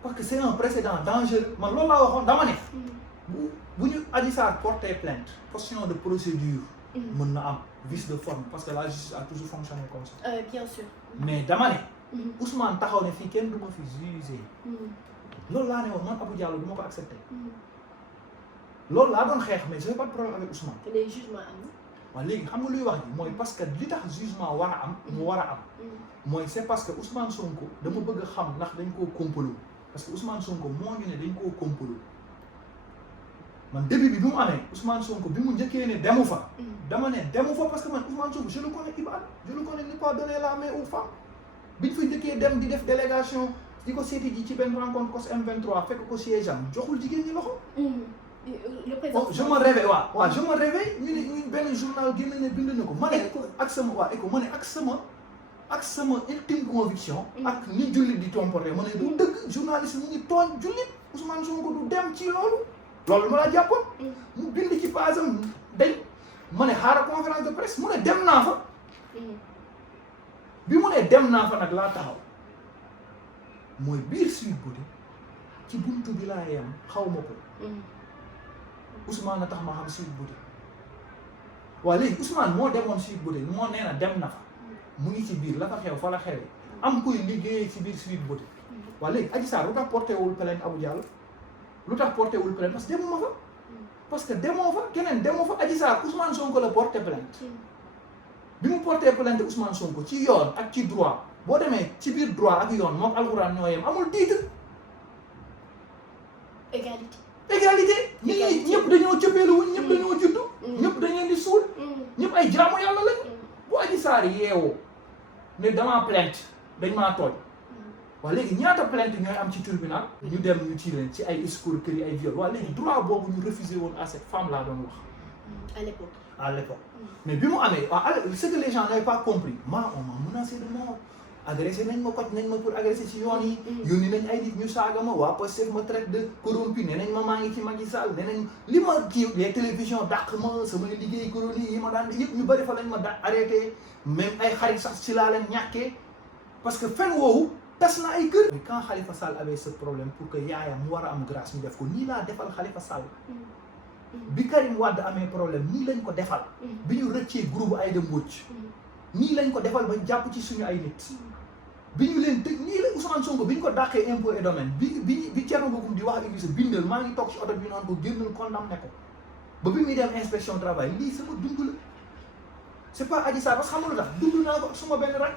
parce que c'est un précédent dangereux man loolu laa waxoon dama ne bu ñu Adji Sarr porté plainte question de procédure mën na am vice de forme parce que la justice a toujours fonctionné comme ça bien sûr mais dama ne Ousmane taxaw ne fii kenn du ma fi jugé loolu laa ne woon man Abou Diallo du ma ko accepté loolu laa doon xeex mais j'ai pas de problème avec Ousmane les jugements am waaw léegi xam nga luy wax ji mooy parce que li tax jugement war a am mu war a am mooy c'est parce que Ousmane Sonko dama bëgg a xam ndax dañ koo complot parce que Ousmane Sonko moo ñu ne dañ koo complot man début bi mu amee Ousmane Sonko bi mu njëkkee ne demu fa dama ne demu fa parce que man Ousmane Sonko je le connais Ibadan je le connais ni pas donner la main aux femmes biñ fa njëkkee dem di def délégation di ko seeti ji ci benn rencontre COS M23 fekk ko siège am joxul jigéen ñi loxo je me réveille waaw je me réveille ñu ne benn journal génn ne bind na ko ma ne ak sama waa éco ma ne ak sama ultime conviction ak ni jullit di comporté ma ne du dëgg journaliste mu ngi tooñ jullit Ousmane Sonko du dem ci loolu ma la jàppoon mu bind ci page am dañ ma ne xaaral conférence de presse mu ne dem naa fa bi mu ne dem naa fa nag laa taxaw mooy biir Sweet Beauté ci buntu bi laa yem xaw ma ko Ousmane na tax ma xam Sweet Beauté waaw léegi Ousmane moo demoon Sweet Beauté moo nee na dem na fa mu ngi ci biir la fa xew fa la xewee am kuy liggéeyee ci biir Sweet Beauté waaw léegi Adji Sarr lu tax porté wul plainte Abou Diallo lu tax porté wul plainte parce que demuma fa parce que demoo fa keneen demoo fa Adji Sarr Ousmane Sonko la porté plainte bi mu porté plainte Ousmane Sonko ci yoon ak ci droit boo demee ci biir droit ak yoon moom alxuraan ñoo yem amul titre égalité ñëpp dañoo cëppeelu wuñ ñëpp dañoo juddu ñëpp dañ leen di suul ñëpp ay jaamu yàlla lañ bu Adji Sarr yeewoo ne damaa plainte dañ maa tooñ waaw léegi ñaata plainte ñooy am ci tribunal ñu dem ñu ci leen ci ay escroquerie ay viol waaw léegi droit boobu ñu refusé woon à cette femme laa doon wax à l'époque. Mais bi mu amee ce que les gens n'avaient pas compris on m'a menacé de mort agressé nañ ma kot nañ ma pour agresser ci yoon yi. yónni nañ ay nit ñu saaga ma waa Pastef ma traite de corrompu nee nañ ma maa ngi ci Macky Sall nee nañ li ma kii les télévisions dàq ma samay liggéey chronique yi ma daan yëpp ñu bëri fa lañ ma arrêté même ay xarit sax ci laa leen ñàkkee parce que fen woowu tas na ay kër. mais quand Khalifa Sall avait ce problème pour que yaayam mu war a am grâce ñu def ko nii laa defal Khalifa Sall. bi Karim Wade amee problème nii lañ ko defal. bi ñu rëccee groupe Aïda Mbodj. nii lañ ko defal ba jàpp ci suñu ay nit. bi ñu leen tëj nii la Ousmane Sonko bi ñu ko dàqee impôt et domaine bi Thierno Bocoum di wax ak Idrissa bindal maa ngi toog ci oto bi noonu ko génnal condamné ko ba bi muy dem inspection travail lii sama dund la c'est pas Adji Sarr parce que xam nga lu tax dund naa ko ak suma benn rak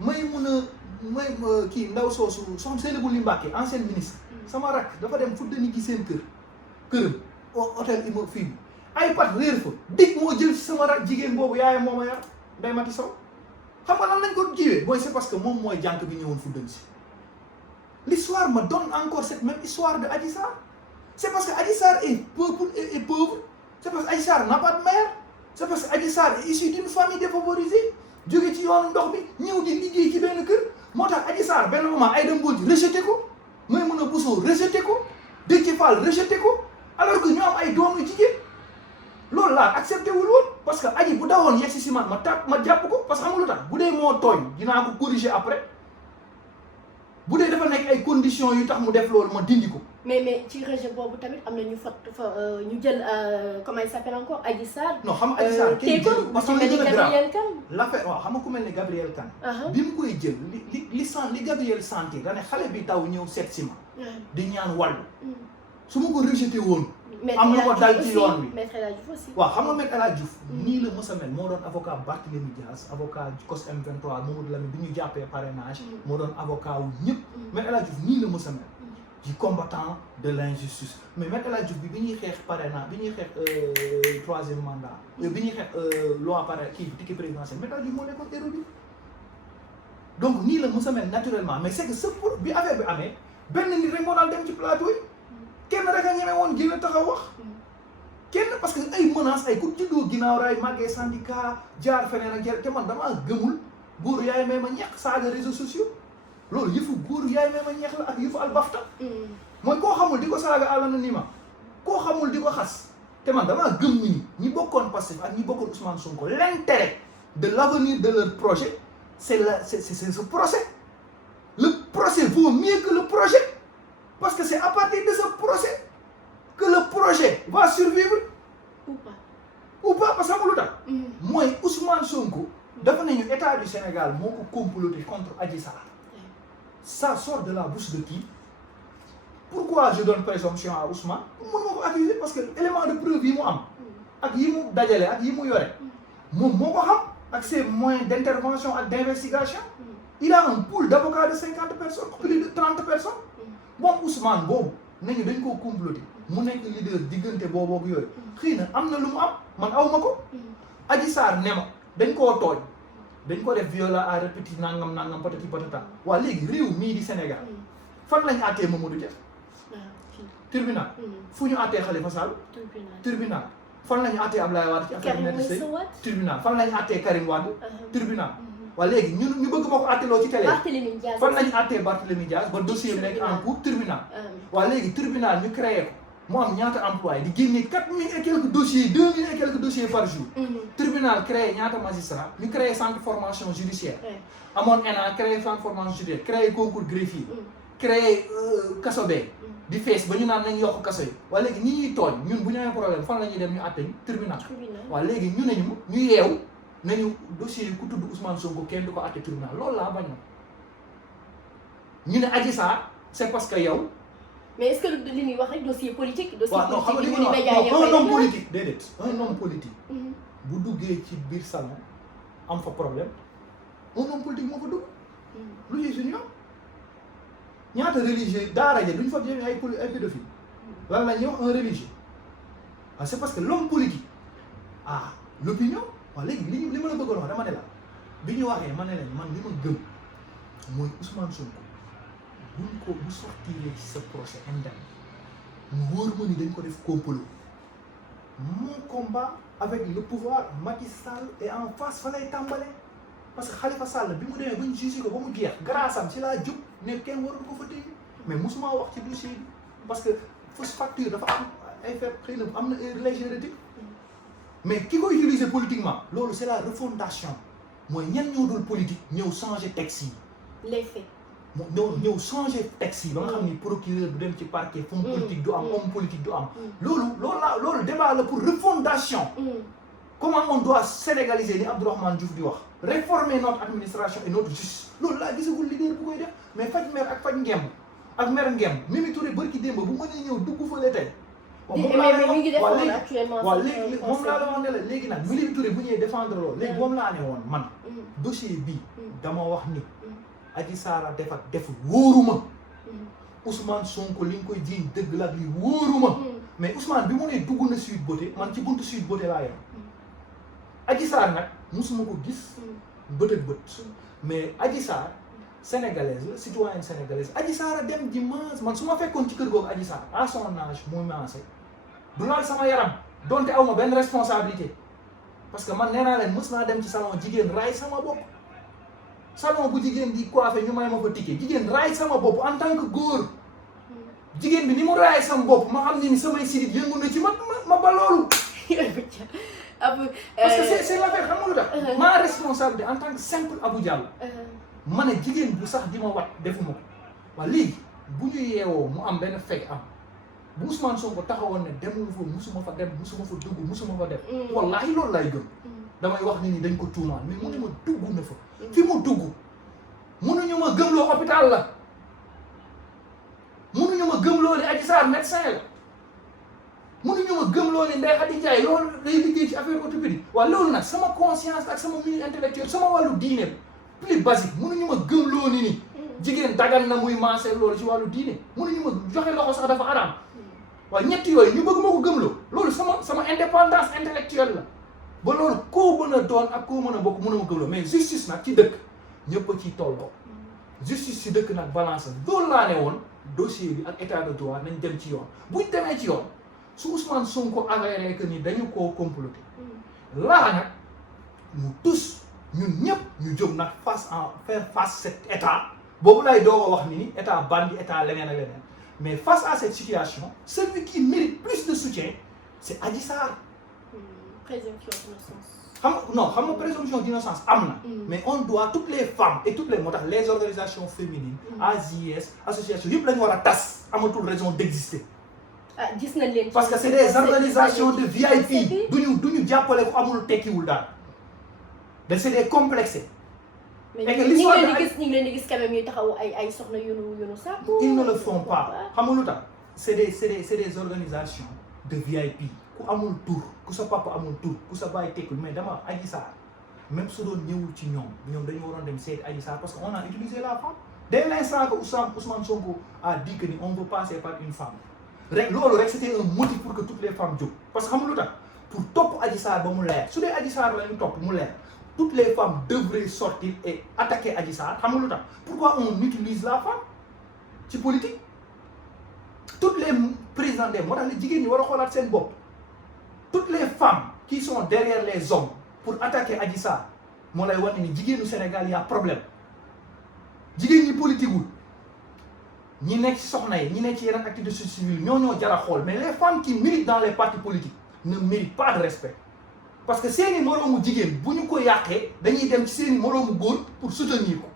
may kii ndaw soosu soxna Seynabou Ly Mbacké ancienne ministre sama rak dafa dem fuddani gi seen këram hôtel Imo fii bi ay pat réer fa dik moo jël sama rak jigéen boobu yaayam moo ma yar Ndeye Mati Sow xam nga lan lañ ko jiwee booy c'est parce que moom mooy jànk bi ñëwoon fuddani si l'histoire me donne encore cette même histoire de Adji Sarr c'est parce que Adji Sarr est pauvre c'est parce que Adji Sarr n'a pas de mère c'est parce que Adji Sarr est issue d'une famille défavorisée jóge ci yoonu ndox bi ñëw di liggéey ci benn kër moo tax Adji Sarr benn moment Aïda Mbodj rejeté ko Maïmouna Bousso rejeté ko Déthié Fall rejeté ko alors que ñu am ay doom yu jigéen loolu laa accepté wul woon parce que Adji bu dawoon yegg si man ma jàpp ko parce que xam nga lu tax bu dee moo tooñ dinaa ko corriger après bu dee dafa nekk ay conditions yu tax mu def loolu ma dindi ko. mais ci rejet boobu tamit am na ñu ñu jël comment il s'appelle encore Adji Sarr. non xam nga Adji Sarr kenn jël parce que mel ni Gabriel Kane. l'affaire waaw xam nga ku mel ni Gabriel Kane. bi mu koy jël li Gabriel sentir da ne xale bi taw ñëw seet si ma. di ñaan wàllu. su ma ko rejeté woon. am na ko dal ci yoon bi Maître El Hadji Diouf aussi. waaw xam nga Maître El Hadji Diouf nii la mës a mel moo doon avocat Barthélémy Dias avocat COS M23 Mamadou Lamine bi ñu jàppee parrainage moo doon avocat wu ñëpp Maître El Hadji Diouf nii la mës a mel ci combattant de l'injustice mais Maître El Hadji Diouf bi ñuy xeex parrainage bi ñuy xeex troisième mandat bi ñuy xeex loi parrainage kii ticket présidentiel Maître El Hadji Diouf moo nekkoon héros bi donc nii la mës a mel naturellement mais c'est que bi affaire bi amee benn nit rek moo daal dem ci plateau yi kenn rek a ñeme woon génn taxaw wax kenn parce que ay menaces ay ku juddoo ginnaaw raay màggee syndicat jaar feneen ak jar te man damaa gëmul góor yaay may ma ñeex saaga réseaux sociaux loolu yëfu góor yaay may ma ñeex la ak yëfu albafta mooy koo xamul di ko saaga anonymat koo xamul di ko xas te man damaa gëm ñi bokkoon Pastef ak ñi bokkoon Ousmane Sonko l'intérêt de l'avenir de leur projet c'est ce procès le procès vaut mieux que le projet parce que c'est à partir de ce procès que le projet va survivre ou pas parce que xam nga lu tax mooy Ousmane Sonko dafa nañu état du Sénégal moo ko comploté contre Adji Sarr ça sort de la bouche de qui pourquoi je donne présomption à Ousmane mën moo ko accuser parce que élément de preuve yi mu am ak yi mu dajale ak yi mu yore moom moo ko xam ak ses moyens d'intervention ak d'investigation il a un pool d'avocats de 50 personnes plus de 30 personnes moom Ousmane boobu nañu dañ koo comploté mu nekk leader diggante boobu ak yooyu xëy na am na lu mu am man aw ma ko Adji Sarr ne ma dañ koo tooñ dañ ko def viol à répétition nangam patati patata waa léegi réew mii di Sénégal fan lañ àttee Mamadou Dia tribunal fu ñu àttee Khalifa Sall tribunal fan lañu àttee Abdoulaye Wade ci affaire Maître Sèye tribunal fan lañu àttee Karim Wade tribunal waa léegi ñu bëgg ma ko àtteloo ci télé fan lañu àttee Barthélémy Dias ba dossier bi nekk en cours tribunal waa léegi tribunal ñu créé ko mu am ñaata employé di génne 4000 et quelques dossiers 2000 et quelques dossiers par jour tribunal créé ñaata magistrat ñu créé centre formation judiciaire amoon ENA créé centre formation judiciaire créé concours greffier créé kaso bee di fees ba ñu naan nañ yokk kaso yi waa léegi ñi ñuy tooñ ñun bu ñu amee problème fan la ñuy dem ñu àtte tribunal waa léegi ñu neñu ñu yeew nañu dossier yi ku tudd Ousmane Sonko kenn du ko àtte tribunal loolu laa bañoon ñu ne Adji Sarr c'est parce que yow mais est-ce que li ñuy wax rek dossier politique waaw non xam nga li ñuy wax un homme politique déedéet un homme politique bu duggee ci biir salon am fa problème un homme politique moo fa dugg lu ñuy suñu yoon ñaata religieux daara ja duñ fa jëmee ay pédophile lan la ñuy wax un religieux waaw c'est parce que l'homme politique l'opinion waaw léegi li ma la bëggoon wax dama ne la bi ñu waxee ma ne leen man li ma gëm mooy Ousmane Sonko bu sortiree ci sa procès indemne mu wóor ma ni dañ ko def complot mon combat avec le pouvoir Macky Sall est en face fa lay tàmbale parce que Khalifa Sall bi mu demee ba ñu jugé ko ba mu jeex grâce am ci laa jub ne kenn warul ko fa téye mais musuma wax ci dossier bi parce que fausse facture dafa am ay fait xëy na am na légèreté mais ki ko utiliser politiquement loolu c'est la refondation mooy ñan ñoo dul politique ñëw changer texte yi. les faits. ñëw changer texte yi ba nga xam ni procureur du dem ci parquet fonds politique du am homme politique du am. loolu débat la pour refondation. Comment on doit sénégaliser ni Abdourahmane Diouf di wax réformer notre administration et notre justice loolu laa gisagul leader bu koy def mais faj mer ak faj ngemb ak mer ngemb Mimi Touré bërki démb bu mënee ñëw dugg fële tey. moom laa la wax waaw léegi moom laa la wax ne la léegi nag Mimi Touré bu ñëwee défendre loolu léegi moom laa ne woon man dossier bi dama wax ni Adji Sarr def ak def wóoruma Ousmane Sonko li nga koy jiiñ dëgg la bi wóoruma mais Ousmane bi mu ne dugg na Sweet Beauté man ci buntu Sweet Beauté laa yem Adji Sarr nag musuma ko gis bët ak bët mais Adji Sarr sénégalaise la citoyenne sénégalaise Adji Sarr dem ji man su ma fekkoon ci kër googu Adji Sarr à son âge muy mancé du laal sama yaram donte aw ma benn responsabilité parce que man nee naa leen mës naa dem ci salon jigéen raay sama bopp salon bu jigéen di coiffé ñu may ma fa ticket jigéen raay sama bopp en tant que góor jigéen bi ni mu raay sama bopp ma xam ne ni samay sidit yëngu na ci ma ba loolu parce que c'est l'affaire xam nga lu tax ma responsabilité en tant que simple Abou Diallo ma ne jigéen bu sax di ma wat defuma ko waaw léegi bu ñu yeewoo mu am benn fekk am bu Ousmane Sonko taxawoon ne demuma fa musuma fa dem musuma fa dugg musuma fa dem wallaahi loolu lay gëm damay wax nit ñi dañ ko tuumaan mais mënu ma dugg na fa fi mu dugg mënuñu ma gëmloo hôpital la mënuñu ma gëmloo ne Adji Sarr médecin la mënuñu ma gëmloo ne Ndeye Khady Ndiaye loolu day liggéey ci affaire orthopédie waaw loolu nag sama conscience ak sama milieu intellectuel sama wàllu diine plus basique mënuñu ma gëmloo ni jigéen dagan na muy mancé loolu ci wàllu diine mënuñu ma joxe loxo sax dafa araam waaw ñett yooyu ñu bëgg ma ko gëmloo loolu sama indépendance intellectuelle la ba loolu koo mën a doon ak koo mën a bokk mën a ma gëmloo mais justice nag ci dëkk ñëpp a ciy tolloo justice ci dëkk nag balance loolu laa ne woon dossier bi ak état de droit nañ dem ci yoon buñ demee ci yoon su Ousmane Sonko avéré que ni dañu koo comploté laa nag ñu tous ñun ñëpp ñu jóg nag faire face cet état boobu lay doog a wax ni état bandi état leneen ak leneen mais face à cette situation celui qui mérite plus de soutien c'est Adji Sarr. Présomption d'innocence. xam nga présomption d'innocence am na. mais on doit toutes les femmes et toutes les moo tax les organisations féminines. AJS association yëpp la ñu war a tas amatul raison d'exister. gis nañ leen parce que c'est des organisations de VIP duñu jàppale ko amul tekkiwul daal da c'est des complexés. mais ñu ngi leen di gis quand même ñuy taxaw ay soxna yu nu sàkku. ils ne le font pas xam nga lu tax c'est des organisations de VIP ku amul tur ku sa papa amul tur ku sa baay tekkul mais dama Adji Sarr même su doon ñëwul ci ñoom dañu waroon dem seeti Adji Sarr parce que on a utilisé la femme dès l'instant que Ousmane Sonko a dit que ni on veut passer par une femme. loolu rek c'était un motif pour que toutes les femmes jóg parce que xam nga lu tax pour topp Adji Sarr ba mu leer su dee Adji Sarr la ñu topp mu leer toutes les femmes devraient sortir et attaquer Adji Sarr xam nga lu tax pourquoi on utilise la femme ci politique toutes les présidents moo tax les jigéen ñi war a xoolaat seen bopp toutes les femmes qui sont derrière les hommes pour attaquer Adji Sarr moo lay wane ni jigéenu Sénégal y a problème jigéen ñi politique wul ñi nekk ci soxna yi ñi nekk ci yeneen activité civile ñoo jar a xool mais les femmes qui militent dans les partis politiques ne méritent pas de respect parce que seeni moroomu jigéen bu ñu ko yàqee dañuy dem ci seeni moroomu góor pour soutenir ko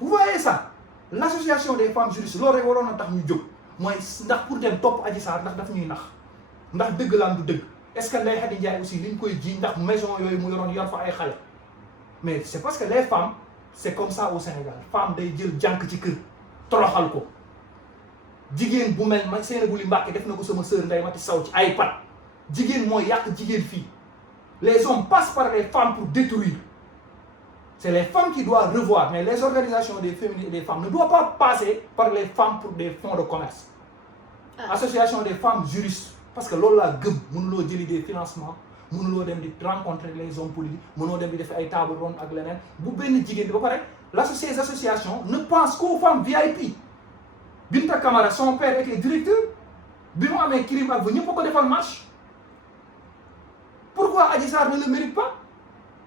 vous voyez ça l'association des femmes juristes loolu rek waroon na tax ñu jóg mooy ndax pour dem topp Adji Sarr ndax daf ñuy nax ndax dëgg la du dëgg est-ce que Ndeye Khady Ndiaye aussi li ñu koy ji ndax maison yooyu mu yoroon yor fa ay xale mais c'est parce que les femmes c'est comme ça au Sénégal femme day jël jànk ci kër toroxal ko jigéen bu mel man Seynabou Ly Mbacké def na ko sama sœur Ndeye Mati Sow ci ay pat jigéen mooy yàq jigéen fii les hommes passent par les femmes pour détruire c'est les femmes qui doivent revoir mais les organisations des féminines et des femmes ne doivent pas passer par les femmes pour des fonds de commerce association des femmes juristes parce que loolu laa gëm mënuloo jëli des financements mënuloo dem di rencontrer les hommes politiques mënuloo dem di def ay table ronde ak leneen bu benn jigéen bi ba pare ces associations ne pensent qu'aux femmes VIP Binta Camara son père était directeur bi mu amee crime ak ba ñëpp a ko defal marche pourquoi Adji Sarr ne le mérite pas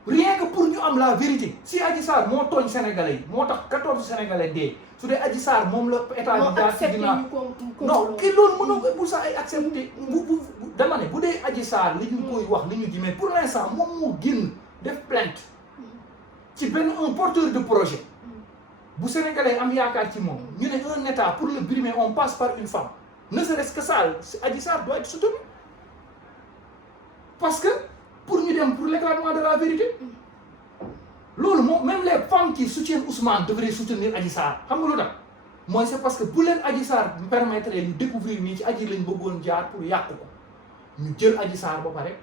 rien que pour ñu am la vérité si Adji Sarr moo tooñ sénégalais yi moo tax 14 sénégalais dee su dee Adji Sarr moom la état bi jaar ci ginnaaw non kii loolu mënoo ko bu sax ay accepté bu dama ne bu dee Adji Sarr li ñu koy wax li ñu ji mais pour l'instant moom moo génn def plainte ci benn un porteur de projet bu sénégalais am yaakaar ci moom ñu ne un état pour le brimer on passe par une femme ne serait-ce que ça Adji Sarr doit être soutenu parce que pour ñu dem pour l'éclatement de la vérité loolu moom même les femmes qui soutiennent Ousmane devraient soutenir Adji Sarr xam nga lu tax mooy c'est parce que bu leen Adji Sarr permettre ñu découvrir nii ci Adji lañ bëggoon jaar pour yàq ko ñu jël Adji Sarr ba pare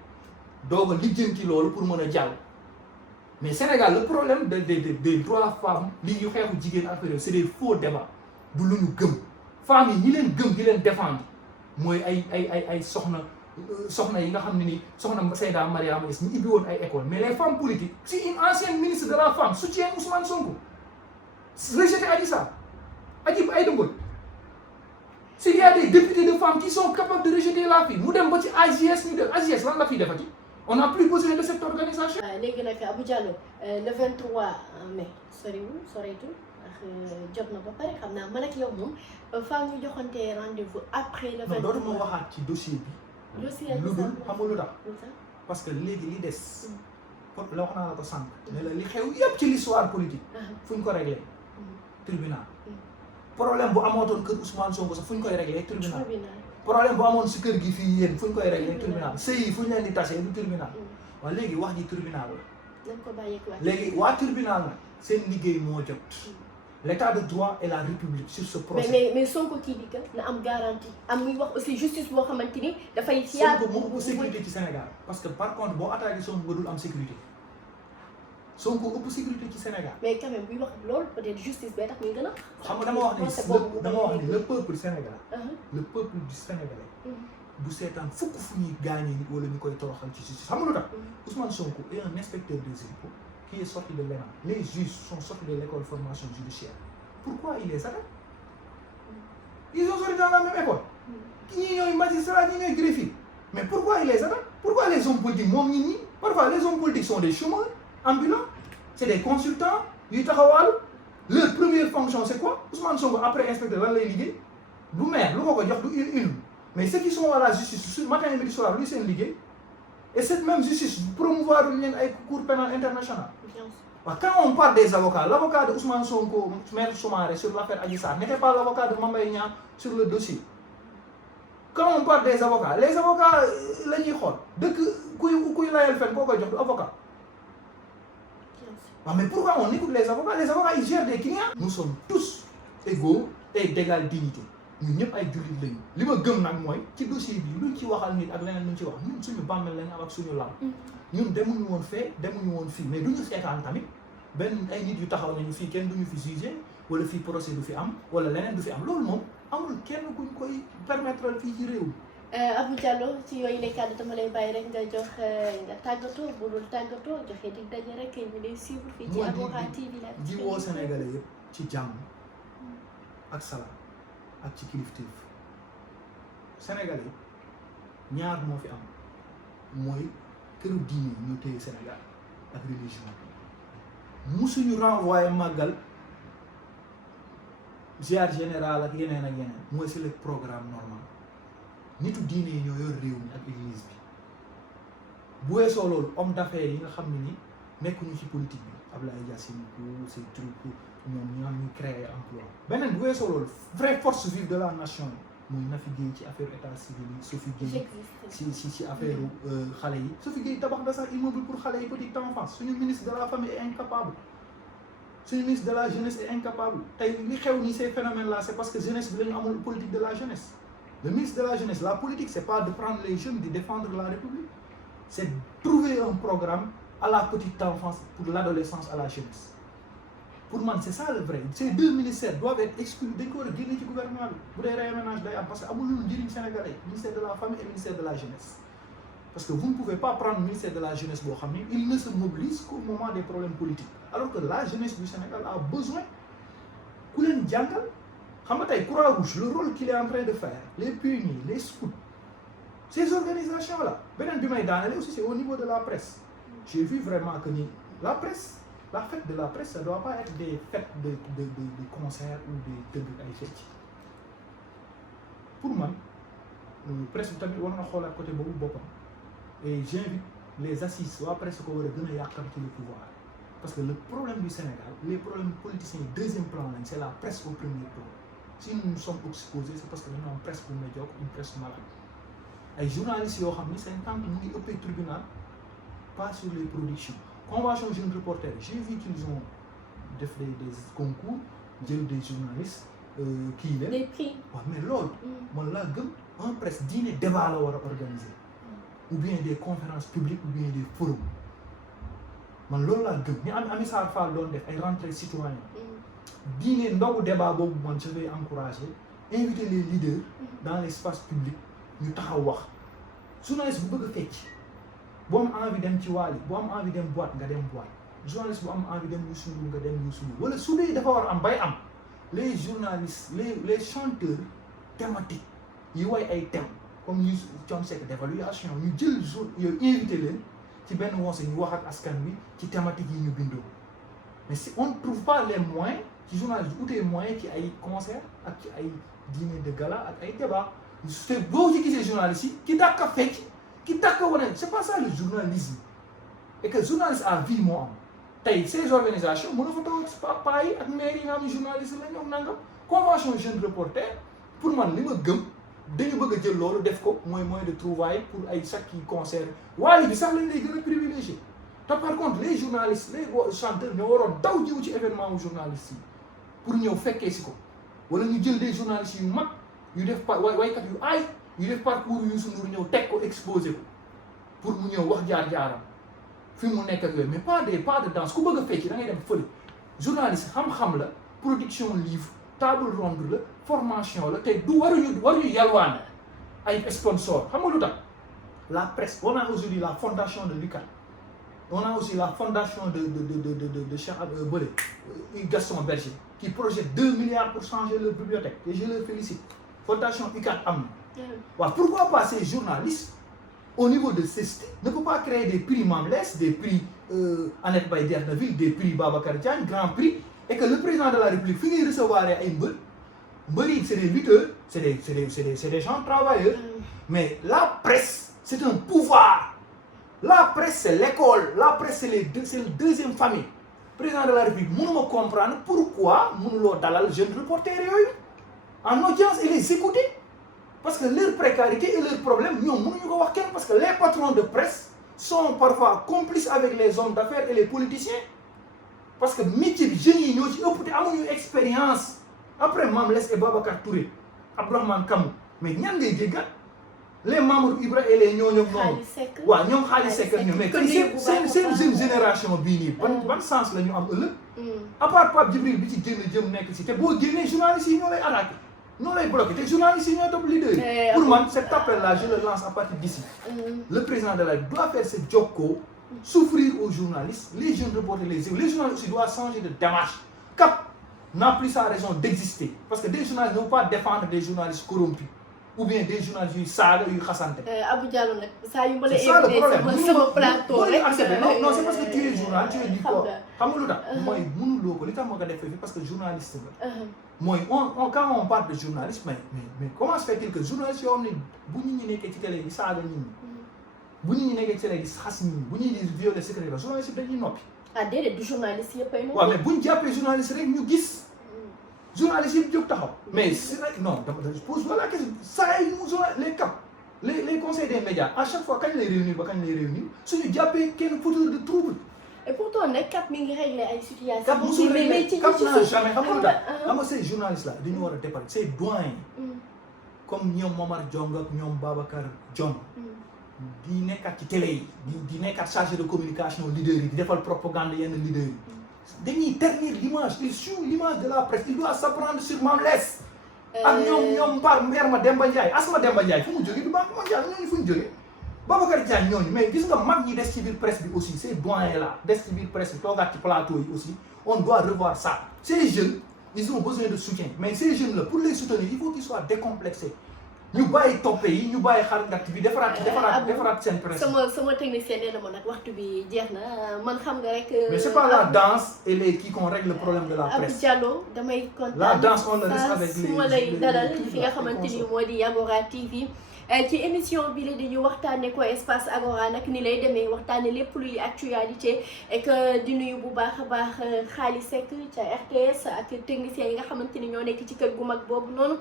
doog a lijjanti loolu pour mën a jàll mais Sénégal le problème des droits femmes lii yu xeexu jigéen affaire c'est des faux débats du lu ñu gëm femmes yi ñi leen gëm di leen défendre mooy ay soxna yi nga xam ne ni soxna Seyda Mariama Niass ñu ibbi woon ay école mais les femmes politiques si une ancienne ministre de la femme soutient Ousmane Sonko rejeter Adji Sarr Adji Aïda Mbodj s'il y a des députés de femmes qui sont capables de rejeter la fille mu dem ba ci AJS ñu dem AJS lan la fiy defati on n'a plus besoin de cette organisation. léegi nag Abou Diallo le 23 mai soreetul jot na ba pare xam naa man ak yow moom faa ñu joxante rendez-vous après le 23. non dootuma waxaat ci dossier bi. dossier lu dul xam nga lu tax lu tax parce que léegi li des. pour la wax naa la ko sànq. ne la li xew yépp ci l'histoire politique. fu ñu ko réglé. tribunal. problème bu amootoon kër Ousmane Sonko sax fu ñu koy réglé tribunal. problème bu amoon si kër gi fii yéen fu ñu koy réglé tribunal sëy yi fu ñu leen di tasee du tribunal. waaw léegi wax ji tribunal la. nañ ko bàyyeeg waa léegi waa tribunal nag seen liggéey moo jot. l'état de droit et la république sur ce procès. mais Sonko kii di na am garantie am muy wax aussi justice boo xamante ni dafay. fiable Sonko moo ëpp sécurité ci Sénégal parce que par contre boo attaqué Sonko nga dul am sécurité Sonko ëpp sécurité ci Sénégal. mais quand même buy wax loolu peut-être justice bee tax muy gën a. xam nga dama wax ni le peuple sénégalais. le peuple du sénégalais. du seetaan fukk fu ñuy gaañee nit wala ñu koy toroxal ci justice xam nga lu tax. Ousmane Sonko est un inspecteur des impôts qui est sorti de l'ENA. Les juges sont sortis de l'école de formation judiciaire. Pourquoi ils les attaquent? Ils ont sorti dans la même école. Ñii ñooy magistrats, ñii ñooy greffiers. Mais pourquoi ils les attaquent? Pourquoi les hommes politiques moom ñi ñi? Parfois les hommes politiques sont des chômeurs ambulants. C'est des consultants yuy taxawal. Leur première fonction c'est quoi? Ousmane Sonko après inspecteur lan lay liggéey? Du maire lu ko jox du une. Mais ceux qui sont à la justice matin et midi soir luy seen liggéey? Et cette même justice promouvoir leen ay cour pénal international. Quand on parle des avocats, l'avocat de Ousmane Sonko, Maître Soumaré sur l'affaire Adji Sarr n'était pas l'avocat de Mame Mbaye Niang sur le dossier. Quand on parle des avocats, les avocats la ñuy xool dëkk kuy layal fen koo koy jox du avocat. Mais pourquoi on écoute les avocats? Les avocats ils gèrent des clients. Nous sommes tous égaux et d'égale dignité. ñun ñëpp ay jullit lañu li ma gëm nag mooy ci dossier bi luñ ci waxal nit ak leneen luñ ci wax ñun suñu bàmmeel lañu am ak suñu lam ñun demuñu woon fee demuñu woon fii mais duñu seetaan tamit benn ay nit yu taxaw nañu fii kenn duñu fi jugé wala fii procès du fi am wala leneen du fi am loolu moom amul kenn kuñ koy permettre fii ci réew mi. Abou Diallo ci yooyu les kàddu dama lay bàyyi rek nga jox nga tàggatoo bu dul tàggatoo joxe dig daje rek ñu lay suivre fii ci Aurora TV la. di woo Sénégalais yëpp ci jàmm ak salaam ak ci kilifteef Sénégalais ñaar moo fi am mooy këru diine yi ñoo téye Sénégal ak religion musuñu renvoyer màggal ziar général ak yeneen mooy c'est le programme normal nitu diine yi ñoo yor réew mi ak église bi bu weesoo loolu homme d'affaires yi nga xam ne ni nekkuñu ci politique bi Ablaye Diassine ko ces trucs ñoom ñu créer emploi beneen bu weesoo loolu vraie force vive de la nation muy Nafi Guèye ci affaire état civil yi Sophie Guèye ci affaire xale yi Sophie Guèye tabax na sax immeuble pour xale yi petite enfance suñu ministre de la famille est incapable suñu ministre de la jeunesse est incapable tey li xew ni ces phénomènes là c'est parce que jeunesse bi la ñu amul politique de la jeunesse le ministre de la jeunesse la politique c'est pas de prendre les jeunes de défendre la République c'est trouver un programme à la petite enfance pour l'adolescence à la jeunesse pour man c'est ça le vrai ces deux ministères doivent être exclus dañ ko war a génne ci gouvernement bi bu dee réaménage day am parce que amul lu njëriñ Sénégalais ministère de la famille et ministère de la jeunesse parce que vous ne pouvez pas prendre ministère de la jeunesse boo xam ne il ne se mobilise qu'au moment des problèmes politiques alors que la jeunesse du Sénégal a besoin ku leen jàngal xam nga tey Croix-Rouge le rôle qu'il est en train de faire les pionniers les scouts ces organisations là beneen bi may daanale aussi c'est au niveau de la presse j'ai vu vraiment que ni la presse la fête de la presse ça doit pas être des fêtes de concerts ou des tëgg ay fecc pour man presse bi tamit war na xoolaat côté boobu boppam et j'invite les assises waa presse ko war a gën a yàkkamti le pouvoir parce que le problème du Sénégal les problèmes politiciens deuxième plan lañ c'est la presse au premier plan si nous sommes exposés c'est parce que dañoo am presse bu médiocre une presse malade ay journalistes yoo xam ni seen tànk mu ngi ëppee tribunal pas sur les productions convention jeune reporter j'ai vu qu'ils ont def des concours jël des journalistes kii leen des prix waaw mais loolu man laa gëm en presse dîner débat la war a organiser ou bien des conférences publiques ou bien des forums man loolu laa gëm ni Ami Sarr Fall doon def ay rentrées citoyennes dîner ndogu débat boobu man je vais encourager inviter les leaders dans l'espace public ñu taxaw wax journaliste bu bëgg a fecc boo am envie dem ci Wally boo am envie dem boîte nga dem boîte journaliste bu am envie dem Youssou Ndour nga dem Youssou Ndour wala su dee dafa war am bay am les journalistes les chanteurs thématiques yi way ay thèmes comme ñu Thione Seck d'évaluation ñu jël jour yooyu invité leen ci benn wonse ñu wax ak askan wi ci thématiques yi ñu bindoo mais si on ne trouve pas les moyens ci journaliste utee moyens ci ay concert ak ci ay dîner de gala ak ay débat te boo ci gisee journaliste yi ki dàq a fecc ki dàq a wane c'est pas ça le journalisme et que journaliste à vie moo am tey ces organisations mën na fa taw paa yi ak maire yi nga xam ne journaliste la ñoom nangam convention jeune reporter pour man li ma gëm dañu bëgg a jël loolu def ko mooy moyen de trouvaille pour ay chaque concert waaye bi sax lañ lay gën a privilégié te par contre les journalistes les chanteurs ñoo waroon daw jiw ci événement wu journalistes yi pour ñëw fekkee si ko wala ñu jël des journalistes yu mag yu def waykat yu aay yu def parcours Youssou Ndour ñëw teg ko exposé ko pour mu ñëw wax jaar-jaaram fi mu nekk ak yooyu mais pas de danse ku bëgg a fecc da ngay dem fële journaliste xam-xam la production livre table ronde la formation la te du waruñu yalwaan ay sponsor xam nga lu tax la presse on a aujourd'hui la fondation de l'UCAD on a aussi la fondation de Cheikh Bële Gaston Berger qui projette 2 milliards pour changer leur bibliothèque et je les félicite fondation UCAD am na waaw pourquoi pas ces journalistes au niveau de CESTI ne peut pas créer des prix Mamles des prix Annette Baye Derneville des prix Babacar Diagne grand prix et que le président de la République fi ngay recevoir ay mbër yi c'est des lutteurs c'est des gens travailleurs mais la presse c'est un pouvoir la presse c'est l'école la presse c'est le deuxième famille président de la République mënuma comprendre pourquoi mënuloo dalal jeune reporter yooyu en audience et les écouter parce que leur précarité et leurs problèmes ñoom mënuñu ko wax kenn parce que les patrons de presse sont parfois complices avec les hommes d'affaires et les politiciens parce que métier bi jeunes yi ñoo ci ëpp te amuñu expérience après Mame Less et Babacar Touré Abdourahmane Kamou mais ñan ngay déggat les Mamadou Ibra et les ñooñu noonu waaw ñoom Khali Seck ak ñoom mais seen jeune génération bii nii ban sens la ñu am ëllëg à part Pape Djibril bi ci génn jëm nekk si te boo génnee journalistes yi ñoo lay attaqué ñoo lay bloqué te journalistes yi ñooy topp leader yi pour man cet appel là je le lance à partir d'ici le président de la République doit faire ce jokko s'ouvrir aux journalistes les jeunes reporters les journalistes aussi doivent changer de démarche Cap n'a plus sa raison d'exister parce que des journalistes ne vont pas défendre des journalistes corrompus ou bien des journalistes yuy saaga yuy xasante. Abou Diallo nag saa yu ma la c'est ça le invité problème sama plateau rek non c'est parce que tu es journaliste tu es du quoi xam nga lu tax mooy mënuloo ko li tax moo ko def fii parce que journaliste la mooy quand on parle de journaliste mais comment se fait-il que journaliste yoo xam ne bu nit ñi nekkee ci télé di saaga nit ñi bu nit ñi nekkee ci télé di xas nit ñi bu ñuy di violer secret la journaliste dañuy noppi. ah déedéet du journaliste yëpp ay noppi. waaw mais buñ jàppee journaliste rek ñu gis. journalistes yëpp jóg taxaw mais c'est vrai non je pose la question saa yi les CAP les conseils des médias à chaque fois kañ lay réunir ba kañ lay réunir suñu jàppee kenn fauteur de trouble. et pourtant nag CAP mi ngi régler ay situations. CAP musul régler CAP n'a jamais xam nga xam nga ces journalistes là dañu war a départ ces doyens comme ñoom Momar Diong ak ñoom Babacar Dione di nekkat ci télé yi di nekkat chargé de communication leader yi di defal propagande yenn leader yi. dañuy ternir l'image il suit l'image de la presse il doit s'apprendre sur Mame Less ak ñoom mère ma Demba Ndiaye Asma Demba Ndiaye fu mu jógee du Banque mondiale ñooñu fu ñu jógee Babacar Diagne ñooñu mais gis nga mag ñi des ci biir presse bi aussi ces doyens là des ci biir presse bi toogaat ci plateau yi aussi on doit revoir ça ces jeunes ils ont besoin de soutien mais ces jeunes là pour les soutenir il faut qu'ils soient décomplexés ñu bàyyi toppe yi ñu bàyyi xar ngatt bi defaraat seen presse. sama technicien nee na ma nag waxtu bi jeex na man xam nga rek. mais c'est pas la danse et les qui qu'on règle le problème de la presse. Abou Diallo damay kontaan. la danse on le reste avec su ma lay dalal fi nga xamante ni moo di Agora TV. ci émission bi la dañu waxtaane ko espace Agora nag ni lay demee waxtaane lépp luy actualité et que di nuyu bu baax a baax Xaali Seck ca RTS ak techniciens yi nga xamante ni ñoo nekk ci kër gu mag boobu noonu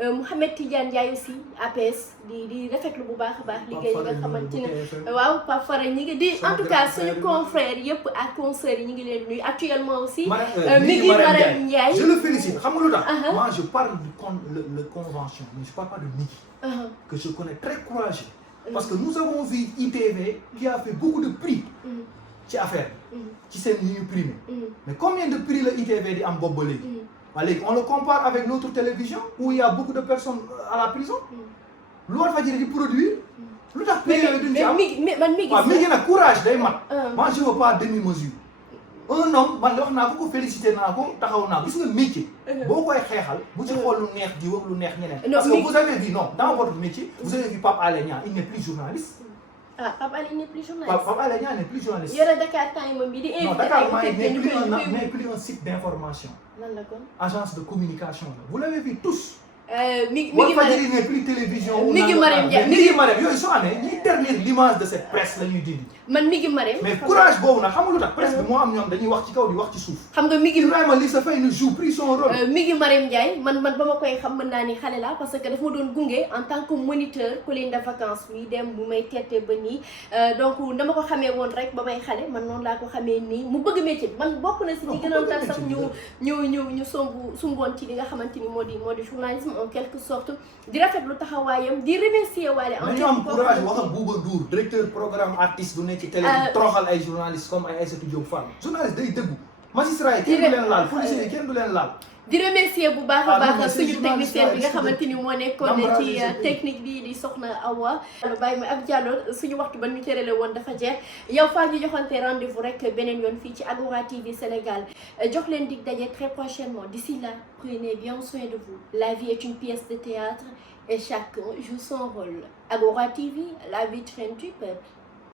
Mouhamed Tidiane Ndiaye aussi APS di rafetlu bu baax a baax liggéey yi nga xamante ne waaw Pape Fara ñi ngi di en tout cas suñu confrères yëpp ak consoeurs yi ñu ngi leen nuyu actuellement aussi Migui Marème Ndiaye je le félicite xam nga lu tax moi je parle de convention mais je parle pas de Migui que je connais très courageux parce que nous avons vu ITV qui a fait beaucoup de prix ci affaire ci seen yi ñu primé mais combien de prix la ITV di am boobu ba léegi léegi on le compare avec l'autre télévision où il y a beaucoup de personnes à la prison lu Walfadjri di produire lu tax prix yooyu duñ ci am waaw Migui nag courage day mat moi je veux pas demi-mesure un homme man wax naa ko félicité naa ko taxaw naa ko gis nga métier boo koy xeexal bu ci xool lu neex di wax lu neex ñeneen parce que vous avez vu non dans votre métier vous avez vu Pape Alé Niang il n'est plus journaliste Pape Alé n'est plus journaliste. Pape Alé Niang n'est plus journaliste. Yore Dakar Time bi di invité. Non, Dakar Time n'est plus un site d'information. Lan la kon. Agence de communication la. Vous l'avez vu tous. Migui Walfadjri n'est plus télévision. Migui Marème Ndiaye Migui Marème yooyu soo amee ñuy ternir l'image de cette presse la ñuy dindi. man Migui Marème. mais courage boobu nag xam nga lu tax presse bi moo am ñoom dañuy wax ci kaw di wax ci suuf. xam nga Migui Ibrahima Lissa Faye ne joue plus son rôle. Migui Marème Ndiaye man ba ma koy xam mën naa ni xale la parce que daf ma doon gunge en tant que moniteur colonie de vacances bi dem bu may teete ba nii donc dama ko xamee woon rek ba may xale man noonu laa ko xamee nii mu bëgg métier bi man bokk na si ñi gënoon tax sax ñu sumboon ci li nga xamante ni moo di journalisme en quelque sorte di rafetlu taxawaayam di remercier waale en ñu am courage wax ak Bouba Ndour directeur programme artiste du nekk ci télé toroxal ay journalistes comme ay Aïssatou Diop Fall journaliste day dëggu magistrat yi kenn du leen laal policiers yi kenn du leen laal di remercier bu baax a baax suñu technicien bi nga xamante ni moo nekkoon ci technique bi di soxna Awa bàyyi ma ak Diallo suñu waxtu ba ñu tërale woon dafa jeex yow faa ñu joxante rendez-vous rek beneen yoon fii ci Agora TV Sénégal jox leen dig daje très prochainement d'ici là prenez bien soin de vous la vie est une pièce de théâtre et chacun joue son rôle Agora TV la vitrine du peuple.